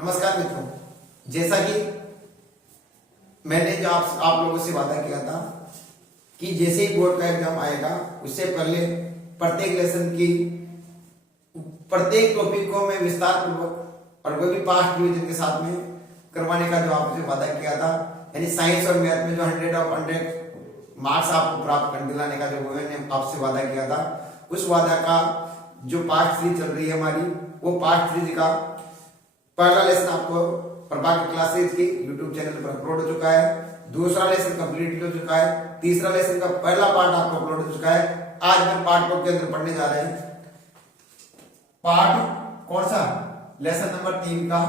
नमस्कार मित्रों, जैसा कि मैंने जो आप लोगों से वादा किया था कि जैसे ही बोर्ड का एग्जाम आएगा उससे पहले प्रत्येक लेसन की प्रत्येक टॉपिक को मैं विस्तार पूर्वक और वो भी पास्ट रिवीजन के साथ में करवाने का जो आपसे वादा किया था, यानी साइंस और मैथ में जो 100 ऑफ 100 मार्क्स आपको प्राप्त कर दिलाने का जो मैंने आपसे वादा किया था, उस वादा का जो पार्ट 3 चल रही है हमारी, वो पार्ट 3 का पहला लेसन आपको प्रभाकर क्लासेस के YouTube चैनल पर अपलोड हो चुका है। दूसरा लेसन कंप्लीट हो चुका है। तीसरा लेसन का पहला पार्ट आपको अपलोड हो चुका है। आज हम पार्ट 4 के अंदर पढ़ने जा रहे हैं। पार्ट कौन सा? लेसन नंबर 3 का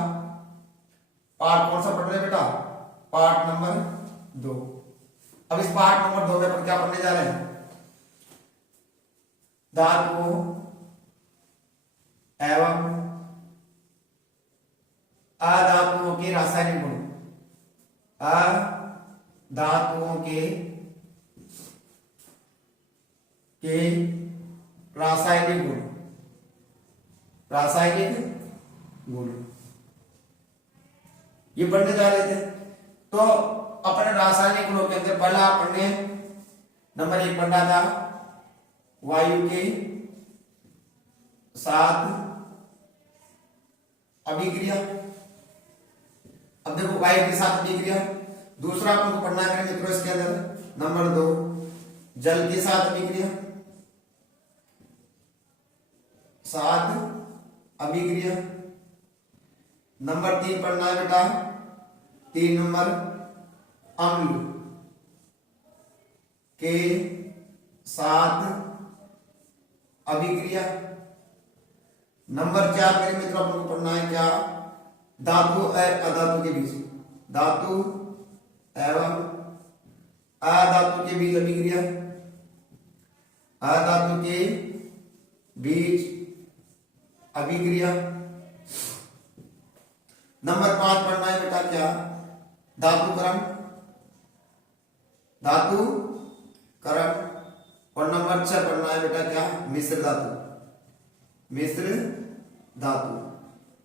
पार्ट कौन सा पढ़ रहे हैं बेटा? Part number 2। अब इस पार्ट नंबर 2 में अपन क्या पढ़ने जा रहे हैं? धातुओं एवं अधातुओं के रासायनिक गुण। अधातुओं के रासायनिक गुण। रासायनिक गुण ये पढ़ने जा रहे थे। तो अपने रासायनिक गुणों के अंदर पहला पढ़ने नंबर 1 पढ़ना था वायु के साथ अभिक्रिया। अब देखो वायु के साथ अभिक्रिया। दूसरा आपको पढ़ना है मित्रों इसके अंदर नंबर 2 जल के साथ अभिक्रिया। नंबर 3 पढ़ना है बेटा 3 नंबर अम्ल के साथ अभिक्रिया। नंबर 4 मेरे मित्रों आपको पढ़ना है क्या? धातु और अधातु के बीच। धातु एवं अधातु के बीच अभिक्रिया। अधातु के बीच अभिक्रिया। नंबर 5 पढ़ना है बेटा क्या? धातुकरण। धातुकरण। और नंबर 6 पढ़ना है बेटा क्या? मिश्र धातु। मिश्र धातु।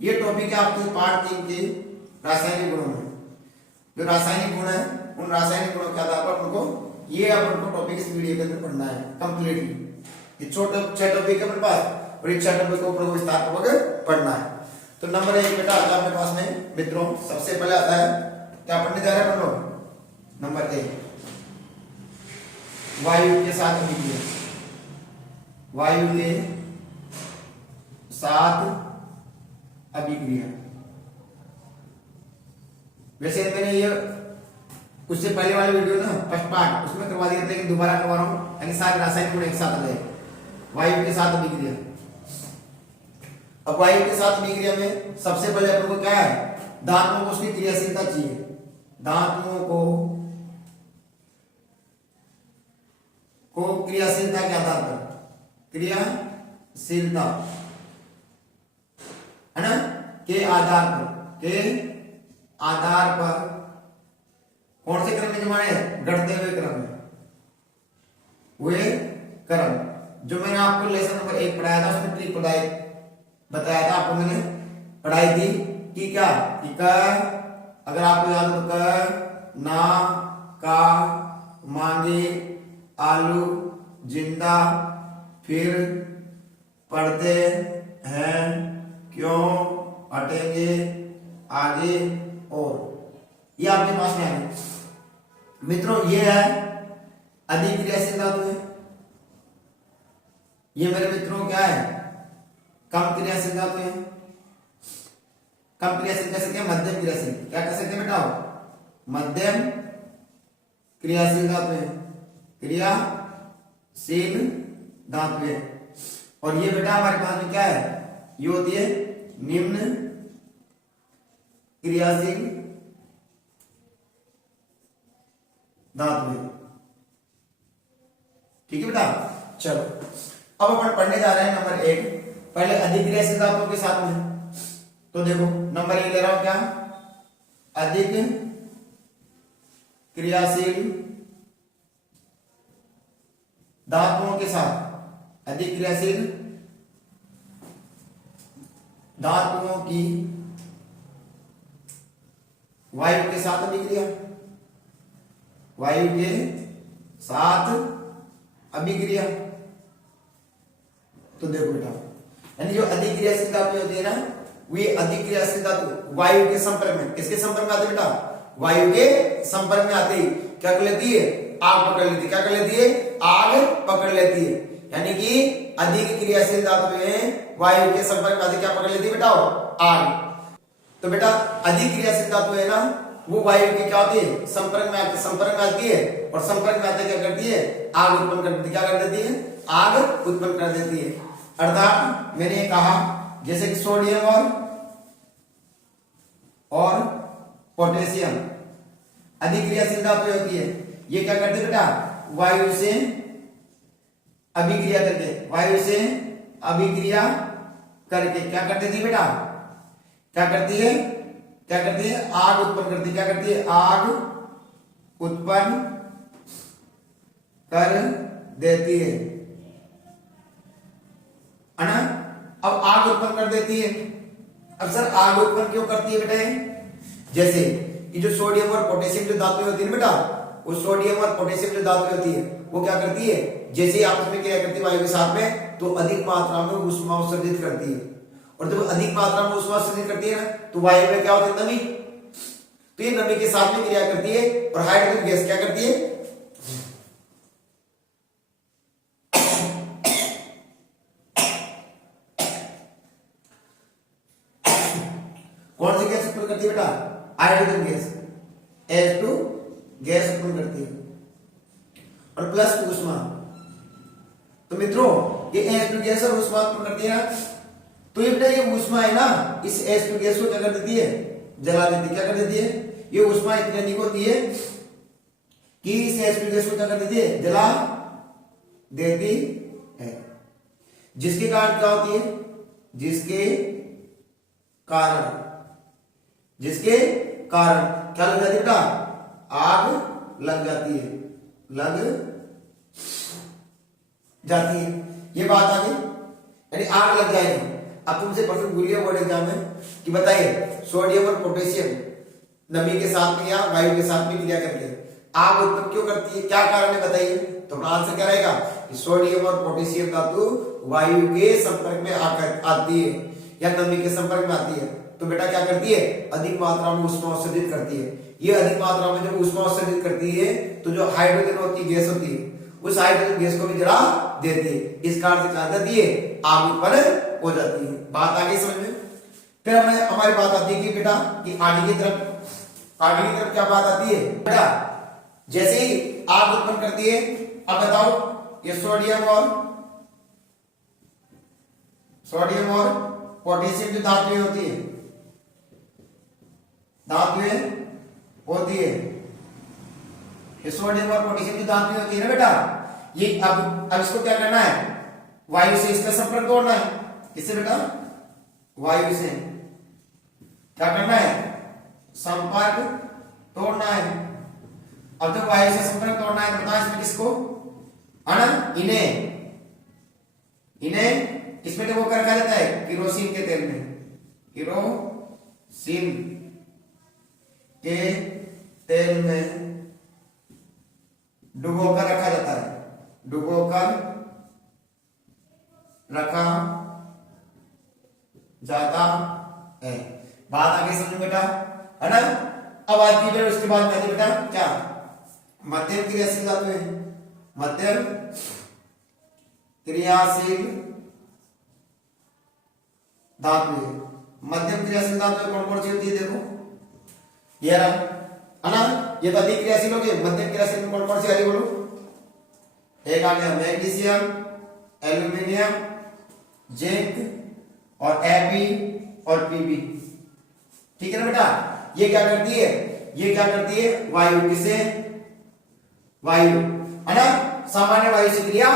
ये टॉपिक है आपके पार्ट 3 के रासायनिक गुणों में। जो रासायनिक गुण है उन रासायनिक गुणों के आधार पर उनको ये अपन को टॉपिक इस वीडियो के अंदर पढ़ना है कंप्लीटली। ये छोटे 6 टॉपिक है अपने पास और इन 6 टॉपिक को अपन को विस्तार पूर्वक पढ़ना है। तो नंबर 1 बेटा आता है अपने पास में मित्रों, सबसे पहले आता है क्या पढ़ने जा रहे हैं अपन लोग? नंबर 1 वायु के साथ अभिक्रिया। वायु के साथ अभिक्रिया। वैसे मैंने ये उससे पहले वाले वीडियो ना फर्स्ट पार्ट उसमें करवा दिया था, लेकिन दोबारा करवा रहा हूं ताकि सारे रासायनिक गुण एक साथ आ जाए। वायु के साथ अभिक्रिया। अब वायु के साथ अभिक्रिया में सबसे पहले अपन को क्या है? धातुओं को उसकी क्रियाशीलता चाहिए। धातुओं को क्रियाशीलता के आधार पर, क्रियाशीलता है ना, के आधार पर कौन से क्रम में जमाने? घटते हुए क्रम में। वे क्रम जो मैंने आपको लेसन नंबर 1 पढ़ाया था उसमें ट्रिक बताया था आपको, मैंने पढ़ाई थी कि क्या कि क, अगर आपको याद हो क, ना, का, मांगे, आलू, जिंदा, फिर पढ़ते हैं, क्यों, हटेंगे, आगे और। ये आपके पास में है मित्रों। ये है अधिक क्रियाशील धातु है। ये मेरे मित्रों क्या है? कम क्रियाशील धातु है। कम क्रियाशील कह सकते हैं, मध्यम क्रियाशील। क्या कह सकते हैं बेटा? मध्यम क्रियाशील धातु है। क्रियाशील धातु है। और ये बेटा हमारे पास में क्या है? ये होती है निम्न क्रियाशील धातु है। ठीक है बेटा, चलो अब अपन पढ़ने जा रहे हैं नंबर 1 पहले अधिक क्रियाशील धातुओं के साथ में। तो देखो नंबर 1 ले रहा हूं क्या? अधिक क्रियाशील धातुओं के साथ। अधिक क्रियाशील धातुओं की वायु के साथ अभिक्रिया, वायु के साथ अभिक्रिया। तो देखो बेटा, यानी जो अधिक्रियाशील धातु होती है ना, वे अधिक्रियाशील धातु वायु के संपर्क में, किसके संपर्क में आते बेटा? वायु के संपर्क में आते ही क्या कर लेती है? आग पकड़ लेती है। क्या कर लेती है? आग पकड़ लेती है। यानी कि अधिक क्रियाशील धातुएं वायु के संपर्क में आते क्या पकड़ लेती है बेटा? आग। तो बेटा अधिक क्रियाशील धातु है ना, वो वायु के क्या होती है? संपर्क में आती है, और संपर्क में आते क्या करती है? आग उत्पन्न कर देती है। क्या कर देती है? आग उत्पन्न कर देती है। अर्थात मैंने ये कहा जैसे कि सोडियम और पोटेशियम अधिक क्रियाशील धातु होती है। ये क्या करते बेटा? वायु से अभिक्रिया करके, वायु से अभिक्रिया करके क्या करती थी बेटा? क्या करती है? क्या करती है? आग उत्पन्न करती है। क्या करती है? आग उत्पन्न कर देती है ना। अब आग उत्पन्न कर देती है। अब सर आग उत्पन्न क्यों करती है बेटा? जैसे कि जो सोडियम और पोटेशियम जो धातुएं होती है बेटा, वो सोडियम और पोटेशियम जो धातुएं होती है वो क्या करती है? जैसे ही आपस में क्रिया करती है वायु के साथ में, तो अधिक मात्रा में ऊष्मा उत्सर्जित करती है। और जब अधिक मात्रा में ऊष्मा उत्सर्जित करती है ना, तो वायु में क्या होती है? नमी। तो ये नमी के साथ में क्रिया करती है, और हाइड्रोजन गैस क्या करती है? कौन सी गैस उत्पन्न करती है बेटा? हाइड्रोजन गैस, H2 गैस उत्पन्न करती है, और प्लस ऊष्मा। तो मित्रों ये H2 गैस और ऊष्मा उत्पन्न करती है ना, तो ये बेटा ये ऊष्मा है ना, इस H2 गैस को क्या कर देती है? जला देती है। क्या कर देती है? ये ऊष्मा इतनी अधिक होती है कि इस H2 गैस को क्या कर देती है? जला देती है। जिसके कारण क्या होती है? जिसके कारण क्या लग जाती है बेटा? आग लग जाती है, जाती है। ये बात आ गई, यानी आग लग जाएगी। अब तुमसे प्रश्न भूलिए बोर्ड एग्जाम में कि बताइए सोडियम और पोटेशियम नमी के साथ में या वायु के साथ में क्रिया करके आग उत्पन्न क्यों करती है? क्या कारण है बताइए? तो अपना आंसर क्या रहेगा कि सोडियम और पोटेशियम धातु वायु के संपर्क में आती है या नमी के संपर्क में आती है, तो बेटा क्या करती है? अधिक मात्रा में ऊष्मा उत्सर्जित करती है। ये अधिक मात्रा में जब ऊष्मा उत्सर्जित करती है, तो जो हाइड्रोजन होती है गैस होती है, उस हाइड्रोजन गैस को भी जला देती है। इस कारण से क्या जाती है? आग उत्पन्न हो जाती है। बात आ गई समझ में? फिर हमारी बात आती है कि बेटा कि आगे की तरफ क्या बात आती है बेटा? जैसे ही आग उत्पन्न करती है, अब बताओ ये सोडियम और पोटेशियम की धातुएं होती है, ये सोडियम और पोटेशियम की धातुएं होती है ना बेटा। ये अब इसको क्या करना है? वायु से इसका संपर्क तोड़ना है। किससे बेटा? वायु से क्या करना है? संपर्क तोड़ना है। अब जब वायु से संपर्क तोड़ना है, बताओ इसमें किसको? इन्हें किसमें वो कर रखा जाता है? केरोसिन के तेल में, केरोसिन के तेल में डुबोकर रखा जाता है, डुबोकर रखा जाता है। बात आगे समझो बेटा, है ना? अब आती है उसके बाद कहते बेटा क्या? मध्यम क्रियाशील धातु है, मध्यम क्रियाशील धातु है। मध्यम क्रियाशील धातु कौन कौन सी होती है? देखो ये रहा, है ना? ये तो अधिक क्रियाशील हो गए। मध्यम क्रियाशील में कौन कौन सी आ रही बोलो? एक आ गया मैग्नीशियम, एल्यूमिनियम, जिंक और Fe और Pb। ठीक है ना बेटा? ये क्या करती है? ये क्या करती है? वायु किसे? वायु, है ना? सामान्य वायु से क्रिया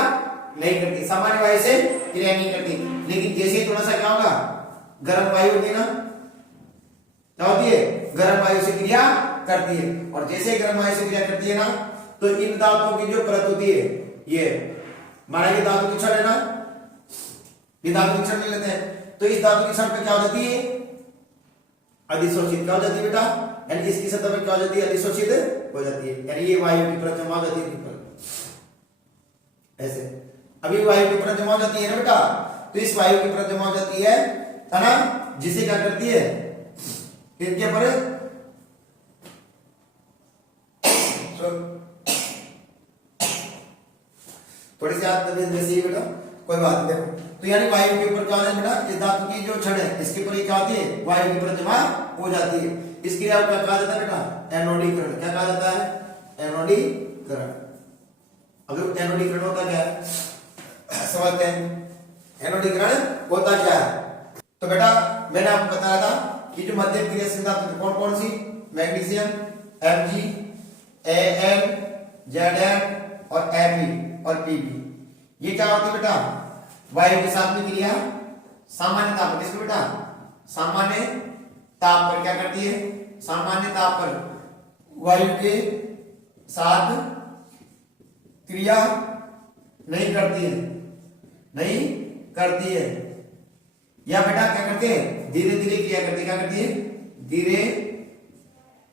नहीं करती, सामान्य वायु से क्रिया नहीं करती। लेकिन जैसे थोड़ा सा क्या होगा? गर्म वायु होती है ना, क्या होती है? गर्म वायु से क्रिया करती है। और जैसे गर्म वायु से क्रिया करती है ना, तो इन धातुओं की जो परत होती है, ये माना ये धातु की छड़ है ना, ये धातु की छड़ ले लेते हैं, तो इस धातु की छड़ पे क्या हो जाती है? अधिशोषित क्या हो जाती है बेटा, यानी इसकी सतह पर क्या हो जाती है, अधिशोषित हो जाती है, यानी ये वायु की परत जमा हो जाती है ऐसे। अभी वायु की परत जमा हो जाती है ना बेटा, तो इस वायु की परत जमा हो जाती है ना, जिसे क्या करती है, इनके ऊपर थोड़ी सी आप तबीयत वैसी है बेटा, कोई बात नहीं। देखो तो यानी वायु के ऊपर क्या हो जाता है बेटा, इस धातु की जो छड़ है इसके ऊपर क्या होती है, वायु की परत जमा हो जाती है। इस क्रिया को क्या कहा जाता है बेटा, एनोडीकरण। क्या कहा जाता है, एनोडीकरण। अब एनोडीकरण होता क्या है समझते हैं, एनोडीकरण होता क्या है। तो बेटा मैंने आपको बताया था कि जो मध्यम क्रियाशील धातु कौन कौन सी, मैग्नीशियम, Mg, Al, Zn और Fe और Pb, ये क्या होती है बेटा, वायु के साथ में क्रिया सामान्य ताप पर, किसको बेटा, सामान्य ताप पर क्या करती है, सामान्य ताप पर वायु के साथ क्रिया नहीं करती है, नहीं करती है, या बेटा क्या करते हैं, धीरे धीरे क्रिया करती है। क्या करती है, धीरे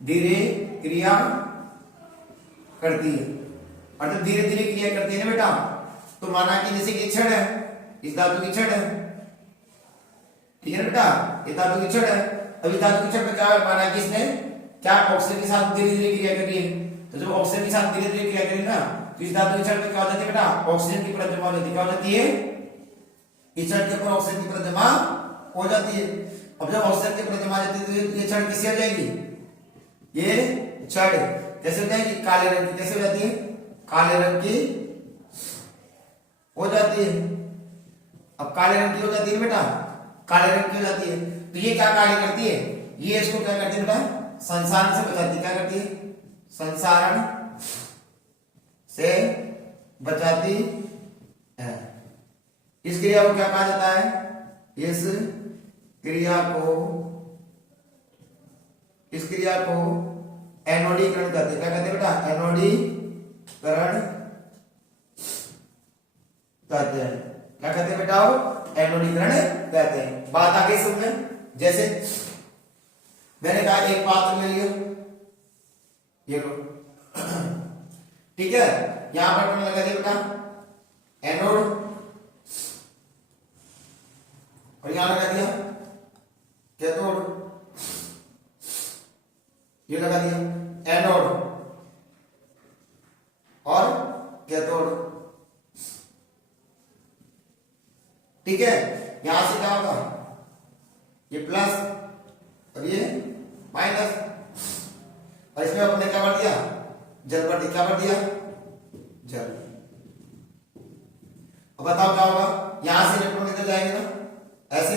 धीरे क्रिया करती है। अर्थात धीरे धीरे क्रिया करती है ना बेटा, तो माना कि जैसे कि छड़ है, इस धातु की छड़ है, ठीक है ना बेटा, ये धातु की छड़ है। अभी धातु की छड़ में क्या माना कि इसने क्या ऑक्सीजन के साथ धीरे धीरे क्रिया करी है, तो जब ऑक्सीजन के साथ धीरे धीरे क्रिया करी ना, तो इस धातु की छड़ में क्या हो जाती है बेटा, ऑक्सीजन की परत जमा हो जाती है। क्या हो जाती है, इस छड़ के ऊपर ऑक्सीजन की परत जमा हो जाती है। अब जब ऑक्सीजन की परत जमा हो जाती है तो ये छड़ किससे हो जाएगी, ये छड़ कैसे हो जाएगी, काले रंग की। कैसे हो जाती है, काले रंग की हो जाती है। अब काले रंग की हो जाती है बेटा, काले रंग की हो जाती है, तो ये क्या कार्य करती है, ये इसको क्या करती है बेटा, संसारण से बचाती है। क्या करती है, संसारण से बचाती है। इस क्रिया को क्या कहा जाता है, इस क्रिया को एनोडीकरण कहते हैं। क्या कहते हैं बेटा, एनोडीकरण कहते हैं। क्या कहते हैं बेटा, एनोडीकरण कहते हैं। बात आ गई समझ में। जैसे मैंने कहा एक पात्र ले लिया, ये लो, ठीक है, यहां पर लगा दिया बेटा एनोड, और यहां लगा दिया कैथोड, ये लगा दिया एनोड और कैथोड, ठीक है। यहां से क्या होगा, ये प्लस और ये माइनस, और इसमें अपने क्या भर दिया, जल भर दिया। क्या भर दिया, जल। अब बताओ क्या होगा, यहां से इलेक्ट्रॉन इधर जाएंगे ना ऐसे,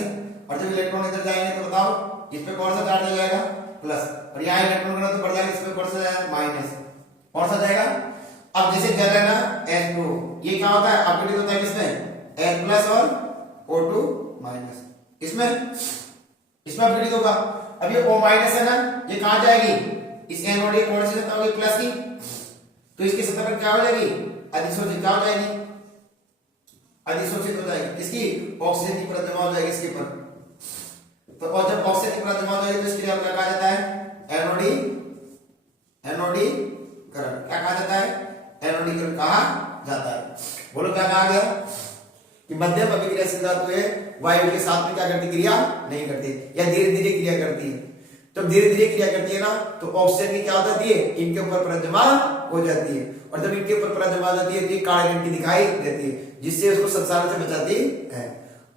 और जब इलेक्ट्रॉन इधर जाएंगे तो बताओ इस पे कौन सा चार्ज आ जाएगा, प्लस, और यहाँ इलेक्ट्रॉन तो बढ़ जाएगा, इसमें कौन सा जाएगा, माइनस। कौन सा जाएगा, अब जैसे जल है ना H2, ये क्या होता है, अपघटित होता है किसमें, H प्लस और O2 माइनस, इसमें अपघटित होगा। अब ये O माइनस है ना, ये कहां जाएगी, इस एनोड की कौन सी सतह होगी, प्लस की, तो इसकी सतह पर क्या हो जाएगी, अधिशोषित। क्या हो जाएगी, अधिशोषित हो जाएगी। किसकी, ऑक्सीजन की परत जमा हो जाएगी इसके ऊपर। तो और जब ऑक्सीजन की परत जमा हो जाएगी तो इसके लिए क्या कहा जाता है, एनोडीकरण। क्या कहा जाता है, एनोडीकरण कहा जाता है। बोलो क्या कहा गया, कि मध्यम अभिक्रियाशील धातु है, वायु के साथ में क्या करती, क्रिया नहीं करती, या धीरे धीरे क्रिया करती है। जब धीरे धीरे क्रिया करती है ना, तो ऑक्सीजन की क्या हो जाती है, इनके ऊपर परत जमा हो जाती है, और जब इनके ऊपर परत जमा हो जाती है तो ये काले रंग की दिखाई देती है, जिससे उसको संसारण से बचाती है।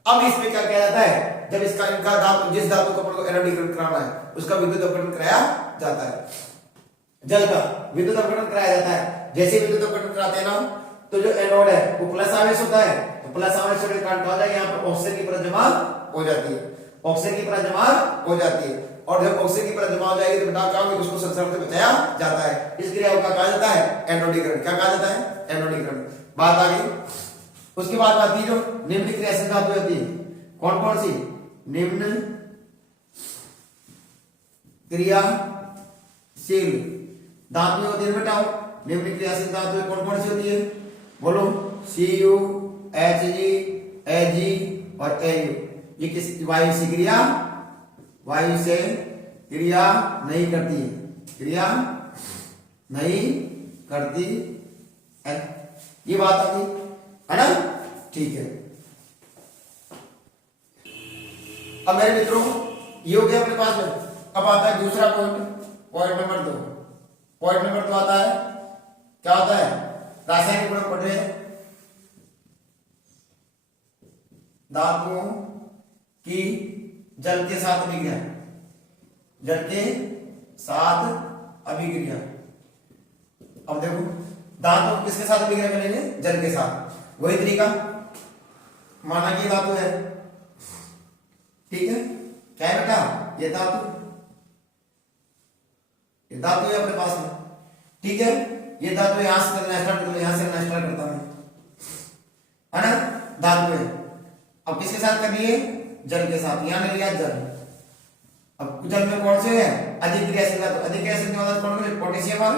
अब इसमें क्या किया जाता है, जब इसका इनका धातु, जिस धातु को एनोडीकरण कराना है उसका विद्युत अपघटन कराया जाता है, जल का विद्युत अपघटन कराया जाता है। जैसे विद्युत अपघटन कराते हैं ना, तो जो एनोड है वो प्लस आवेश होता है, तो प्लस आवेश होने के कारण क्या होता है, यहाँ पर ऑक्सीजन की परत जमा हो जाती है, ऑक्सीजन की परत जमा हो जाती है, और जब ऑक्सीजन की परत जमा हो जाएगी तो बेटा क्या होगा, उसको संसारण से बचाया जाता है। इस क्रिया को क्या कहा जाता है, एनोडीकरण। क्या कहा जाता है, एनोडीकरण। बात आ गई। उसके बाद आती है जो निम्न क्रियाशील धातु होती है, कौन कौन सी, निम्न क्रियाशील धातु होती है बेटा, निम्न क्रियाशील धातु कौन कौन सी होती है, बोलो, Cu, Hg, Ag और Au। ये किस वायु से क्रिया नहीं करती है, क्रिया नहीं करती है। ये बात आ गई है ना, ठीक है। अब मेरे मित्रों ये हो गया अपने पास में। अब आता है दूसरा point, point number 2। Point number 2 आता है, क्या होता है, रासायनिक गुण पढ़ रहे हैं। धातुओं की जल के साथ अभिक्रिया, जल के साथ अभिक्रिया। अब देखो धातु किसके साथ अभिक्रिया करेंगे, जल के साथ। वही तरीका, माना कि धातु है, ठीक है, क्या है बेटा, ये धातु, ये धातु है अपने पास में, ठीक है। ये धातु यहां से करना स्टार्ट करता हूं, यहां से करना स्टार्ट करता हूं, है ना, धातु है। अब किसके साथ करनी है, जल के साथ। यहां ने लिया जल, अब जल में कौन से है, अधिक क्रियाशील धातु। अधिक क्रियाशील धातु कौन सी, पोटेशियम और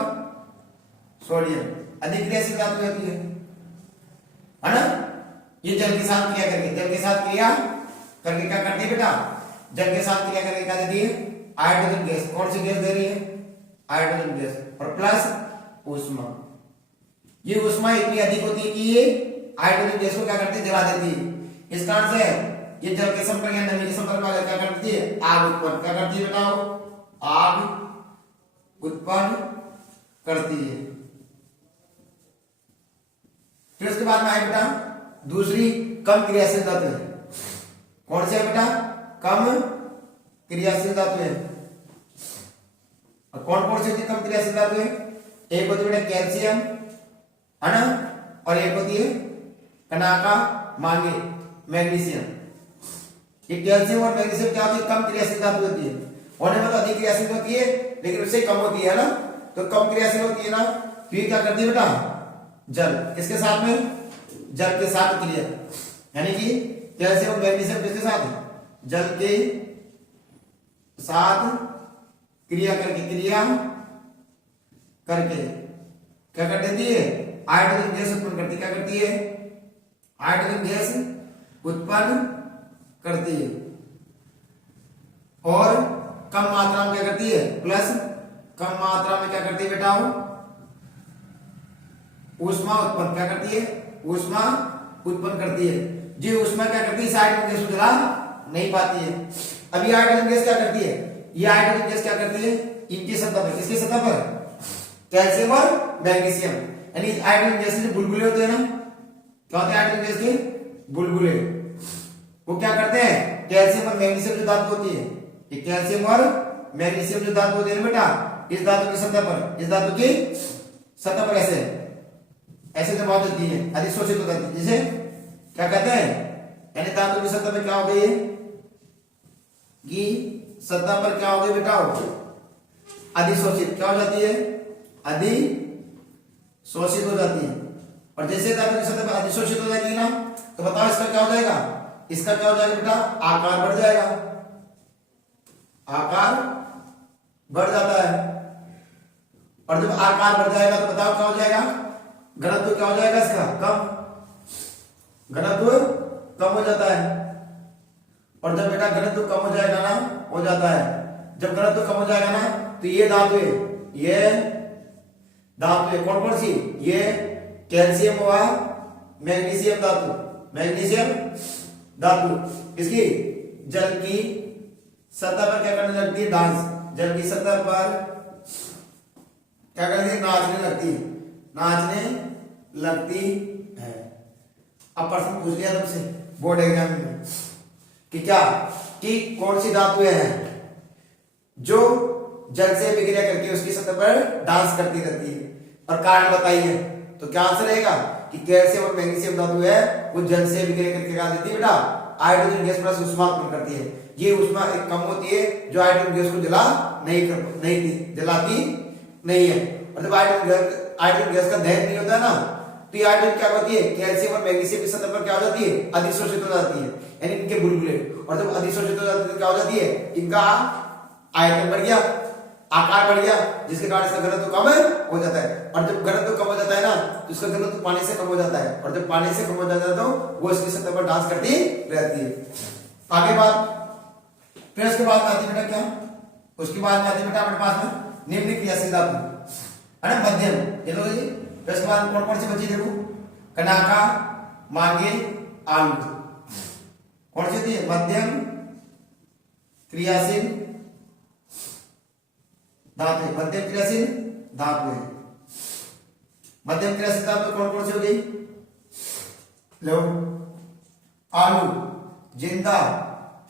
सोडियम अधिक क्रियाशील धातु होती है ना। ये जल के साथ क्रिया करके, जल के साथ क्रिया करके क्या करती है बेटा, जल के साथ क्रिया करके क्या देती है, हाइड्रोजन गैस। कौन सी गैस दे रही है, हाइड्रोजन गैस, और प्लस ऊष्मा। ये ऊष्मा इतनी अधिक होती है कि ये हाइड्रोजन गैस को क्या करती है, जला देती है। इस कारण से ये जल के संपर्क या नमी के संपर्क में क्या करती है, आग उत्पन्न, क्या करती है बताओ, आग उत्पन्न करती है। फिर उसके बाद में आए बेटा दूसरी कम क्रियाशील धातु है। कौन सी है बेटा, कम क्रियाशील धातु है। और कौन कौन सी होती है कम क्रियाशील धातु है, एक होती है बेटा कैल्शियम, है ना, और एक होती है कनाका मांगे मैग्नीशियम। ये कैल्शियम और मैग्नीशियम क्या होती है, कम क्रियाशील धातु होती है। होने में तो अधिक क्रियाशील होती है लेकिन उससे कम होती है ना, तो कम क्रियाशील होती है ना, फिर क्या करती है बेटा, जल किसके साथ में, जल के साथ क्रिया, यानी कि कैल्शियम और मैग्नीशियम किसके साथ, जल के साथ क्रिया करके, क्रिया करके क्या कर देती है, हाइड्रोजन गैस उत्पन्न करती, क्या करती है, हाइड्रोजन गैस उत्पन्न करती है। और कम मात्रा में क्या करती है, प्लस कम मात्रा में क्या करती है बेटा, ऊष्मा उत्पन्न, क्या करती है, ऊष्मा उत्पन्न करती है। जी ऊष्मा क्या करती है, हाइड्रोजन गैस को जला नहीं पाती है। अब ये हाइड्रोजन गैस क्या करती है, ये हाइड्रोजन गैस क्या करती है, इनकी सतह पर, किसकी सतह पर, कैल्शियम और मैग्नीशियम, यानी हाइड्रोजन गैस के बुलबुले होते हैं ना, क्या होते हैं हाइड्रोजन गैस के बुलबुले, वो क्या करते हैं, कैल्शियम और मैग्नीशियम जो धातु होती है, ये कैल्शियम और मैग्नीशियम जो धातु होती है बेटा, इस धातु की सतह पर, इस धातु की सतह पर ऐसे ऐसे दबाव देती है, अधिशोषित हो जाती है, जिसे क्या कहते हैं, यानी धातु की सतह पर क्या हो गई है, कि सतह पर क्या हो गई बेटा, अधिशोषित, क्या हो जाती है, अधिशोषित हो जाती है। और जैसे धातु की सतह पर अधिशोषित हो जाती है ना, तो बताओ इसका क्या हो जाएगा, इसका क्या हो जाएगा बेटा, आकार बढ़ जाएगा, आकार बढ़ जाता है। और जब आकार बढ़ जाएगा तो बताओ क्या हो जाएगा, घनत्व क्या हो जाएगा इसका, कम, घनत्व कम हो जाता है। और जब बेटा घनत्व कम हो जाएगा ना, हो जाता है, जब घनत्व कम हो जाएगा ना, तो ये धातु है, ये धातु है, कौन कौन सी, ये कैल्शियम व मैग्नीशियम धातु, मैग्नीशियम धातु, इसकी जल की सतह पर क्या करने लगती है, डांस, जल की सतह पर क्या करती है, नाचने लगती है, नाचने लगती है। अब प्रश्न पूछ लिया तुमसे बोर्ड एग्जाम में कि क्या, कि कौन सी धातुएं हैं जो जल से विक्रिया करके उसकी सतह पर डांस करती रहती है, और कारण बताइए। तो क्या आंसर रहेगा कि कैल्शियम और मैग्नीशियम धातु है वो जल से विक्रिया करके क्या देती है बेटा, हाइड्रोजन गैस प्लस ऊष्मा उत्पन्न करती है। ये ऊष्मा एक कम होती है जो हाइड्रोजन गैस को जलाती नहीं है। और जब हाइड्रोजन गैस का दहन नहीं होता ना, तो ये हाइड्रोजन क्या होती है, कैल्शियम और मैग्नीशियम की सतह पर क्या हो जाती है, अधिशोषित हो जाती है, यानी इनके बुलबुले। और जब अधिशोषित हो जाती है तो क्या हो जाती है, इनका आयतन बढ़ गया, आकार बढ़ गया, जिसके कारण इसका घनत्व कम हो जाता है। और जब घनत्व कम हो जाता है ना, तो इसका घनत्व पानी से कम हो जाता है, और जब पानी से कम हो जाता है तो वो इसकी सतह पर डांस करती रहती है। आगे बात, फिर उसके बाद आती है बेटा क्या, उसके बाद में आती है बेटा अपने पास में निम्न क्रियाशील धातु है ना, मध्यम, ये लो जी। फिर उसके बाद कौन कौन सी बची देखो, कनाका, मांगे, आलू, कौन सी होती है, मध्यम क्रियाशील धातु, मध्यम क्रियाशील धातु है। मध्यम क्रियाशील धातु कौन कौन सी हो गई, लो, आलू, जिंदा,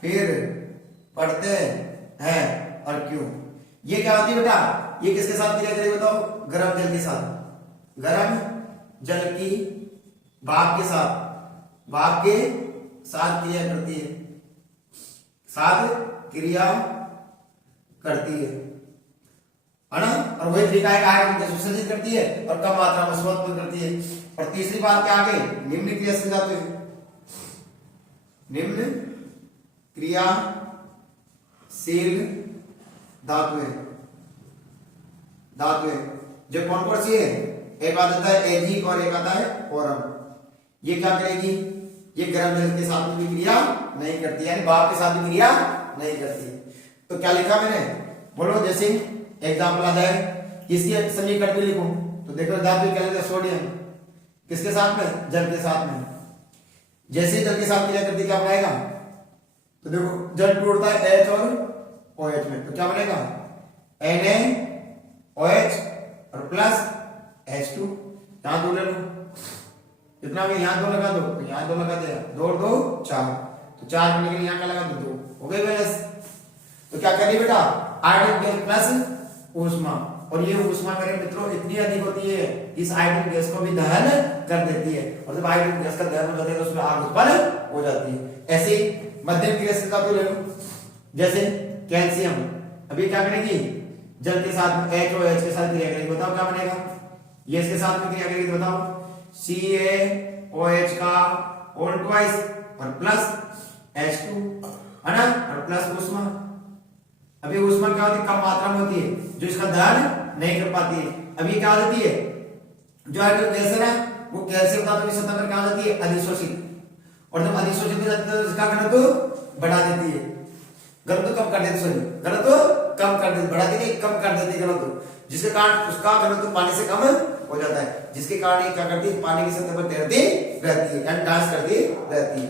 फिर, पढ़ते हैं और क्यों। ये क्या होती है बेटा, ये किसके साथ क्रिया करेगी बताओ, गर्म जल के साथ, गर्म जल की भाप के साथ, भाप के साथ क्रिया करती है, साथ क्रिया करती है ना। और वही तरीका है हाइड्रोजन गैस उत्सर्जित करती है और कम मात्रा में स्रोत उत्पन्न करती है। और तीसरी बात क्या आ गई, निम्न क्रियाशील धातु है, निम्न क्रियाशील धातु है, धातु है जो कौन कौन सी है, एक आता है एजी और एक आता है ओरम। ये क्या करेगी, ये गर्म जल के साथ भी क्रिया नहीं करती, यानी भाप के साथ भी क्रिया नहीं करती। तो क्या लिखा मैंने, बोलो, जैसे एग्जाम्पल आ जाए, इसकी समीकरण भी लिखो। तो देखो धातु क्या लिखा, सोडियम, किसके साथ में, जल के साथ में। जैसे जल के साथ क्रिया करती क्या बनाएगा, तो देखो जल टूटता है H और OH में, तो क्या बनेगा, NaOH और प्लस H2। यहां दो ले लो, कितना भी यहां दो लगा दो, तो यहां दो लगा दिया, 2 और 2 4, तो 4 बनने के लिए यहां क्या लगा दो, 2 हो गई बैलेंस। तो क्या करिए बेटा, हाइड्रोजन गैस प्लस ऊष्मा, और ये ऊष्मा मेरे मित्रों इतनी अधिक होती है, इस हाइड्रोजन गैस को भी दहन कर देती है, और जब हाइड्रोजन गैस का दहन हो जाता है तो उसमें आग उत्पन्न हो जाती है। ऐसे मध्यम क्रियाशील धातु ले लो, जैसे कैल्शियम, अभी क्या करेगी, जल के साथ में HOH के साथ क्रिया करेगी, बताओ क्या बनेगा, ये इसके साथ में क्रिया करेगी, बताओ CaOH का होल ट्वाइस और प्लस H2 है ना, और प्लस ऊष्मा। अभी ऊष्मा क्या होती है, कम मात्रा में होती है, जो इसका दहन नहीं कर पाती है। अभी क्या होती है, जो हाइड्रोजन गैस है ना, वो कैल्शियम धातु की सतह पर क्या होती है, अधिशोषित, और जब अधिशोषित हो जाती है तो इसका घनत्व बढ़ा देती है, घनत्व कम कर देती, सॉरी घनत्व कम कर देती, बढ़ा देती, कम कर देती घनत्व, जिसके कारण उसका घनत्व पानी से कम हो जाता है, जिसके कारण ये क्या करती है, पानी की सतह पर तैरती रहती है, यानी डांस करती रहती है।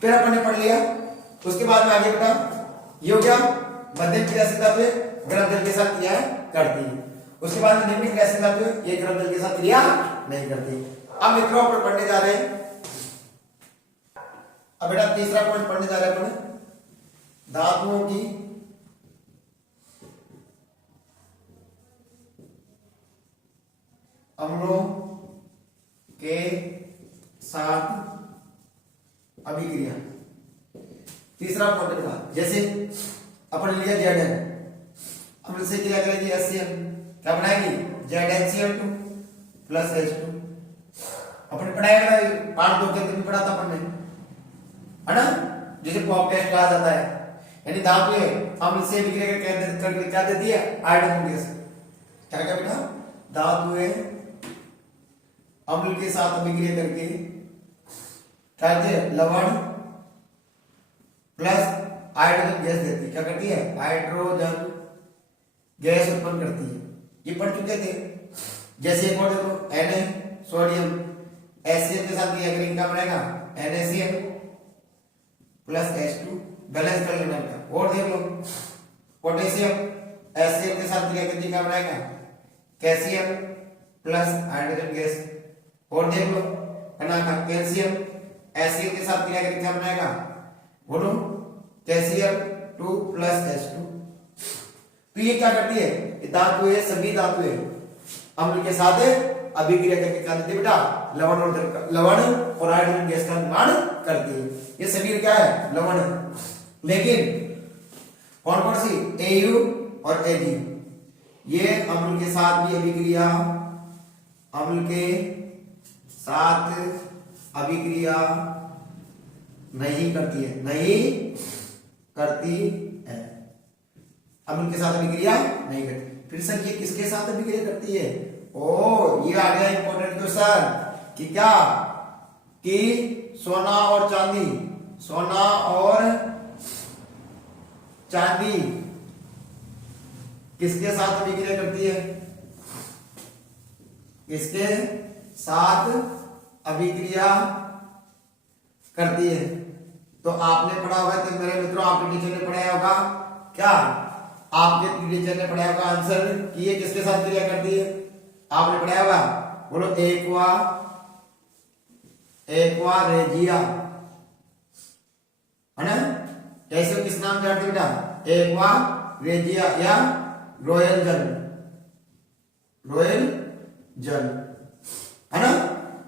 फिर अपन ने पढ़ लिया, उसके बाद में आगे बेटा ये हो गया मध्यम क्रियाशील धातु गर्म जल के साथ क्रिया करती है। उसके बाद में निम्न क्रियाशील धातु ये गर्म जल के साथ क्रिया नहीं करती। अब मित्रों अपन पढ़ने जा रहे हैं, अब बेटा तीसरा पॉइंट पढ़ने जा रहे हैं अपन, धातुओं की अम्लों के साथ अभिक्रिया। तीसरा पॉइंट बेटा, जैसे अपन लिया Zn, अम्ल से क्रिया करेगी HCl, क्या बनाएगी, ZnCl2 प्लस H2। अपन पढ़ाएगा पार्ट 2 के अंदर भी पढ़ा था अपन ने, है ना, जिसे पॉप टेस्ट कहा जाता है, यानी धातु अम्ल से अभिक्रिया करके क्या देती है, हाइड्रोजन गैस। क्या क्या बेटा, धातु अम्ल के साथ अभिक्रिया करके क्या देती है, लवण प्लस हाइड्रोजन गैस देती है। क्या करती है, हाइड्रोजन गैस उत्पन्न करती है। ये पढ़ चुके थे। जैसे एक और देखो, Na सोडियम HCl के साथ क्रिया करेंगे, क्या बनेगा, NaCl प्लस H2, बैलेंस कर लेना बेटा। और देख लो, पोटेशियम HCl के साथ क्रिया करती है, क्या बनाएगा, कैल्शियम प्लस हाइड्रोजन गैस। और देख लो, कैल्शियम HCl के साथ क्रिया करके क्या बनाएगा, बोलो, कैल्शियम 2 प्लस H2। तो ये क्या करती है, धातु है, सभी धातु है अम्ल के साथ अभिक्रिया करके क्या देती है बेटा, लवण और हाइड्रोजन गैस का निर्माण करती है। ये सभी क्या है, लवण है। लेकिन कौन कौन सी, Au और Ag, ये अम्ल के साथ भी अभिक्रिया, अम्ल के साथ अभिक्रिया नहीं करती है, नहीं करती है, अम्ल के साथ अभिक्रिया नहीं करती। फिर सर ये किसके साथ अभिक्रिया करती है, ओ ये आ गया इंपॉर्टेंट क्वेश्चन कि क्या, कि सोना और चांदी, सोना और चांदी किसके साथ अभिक्रिया करती है? किसके साथ अभिक्रिया करती है? तो आपने पढ़ा होगा, तो मेरे मित्रों आपके टीचर ने पढ़ाया होगा क्या? आपके टीचर ने पढ़ाया होगा आंसर कि ये किसके साथ क्रिया करती है? आपने पढ़ाया होगा, बोलो एक्वा रेजिया, है ना? ऐसे किस नाम जानते बेटा? एक्वा रेजिया या रॉयल जल, रॉयल जल, है ना?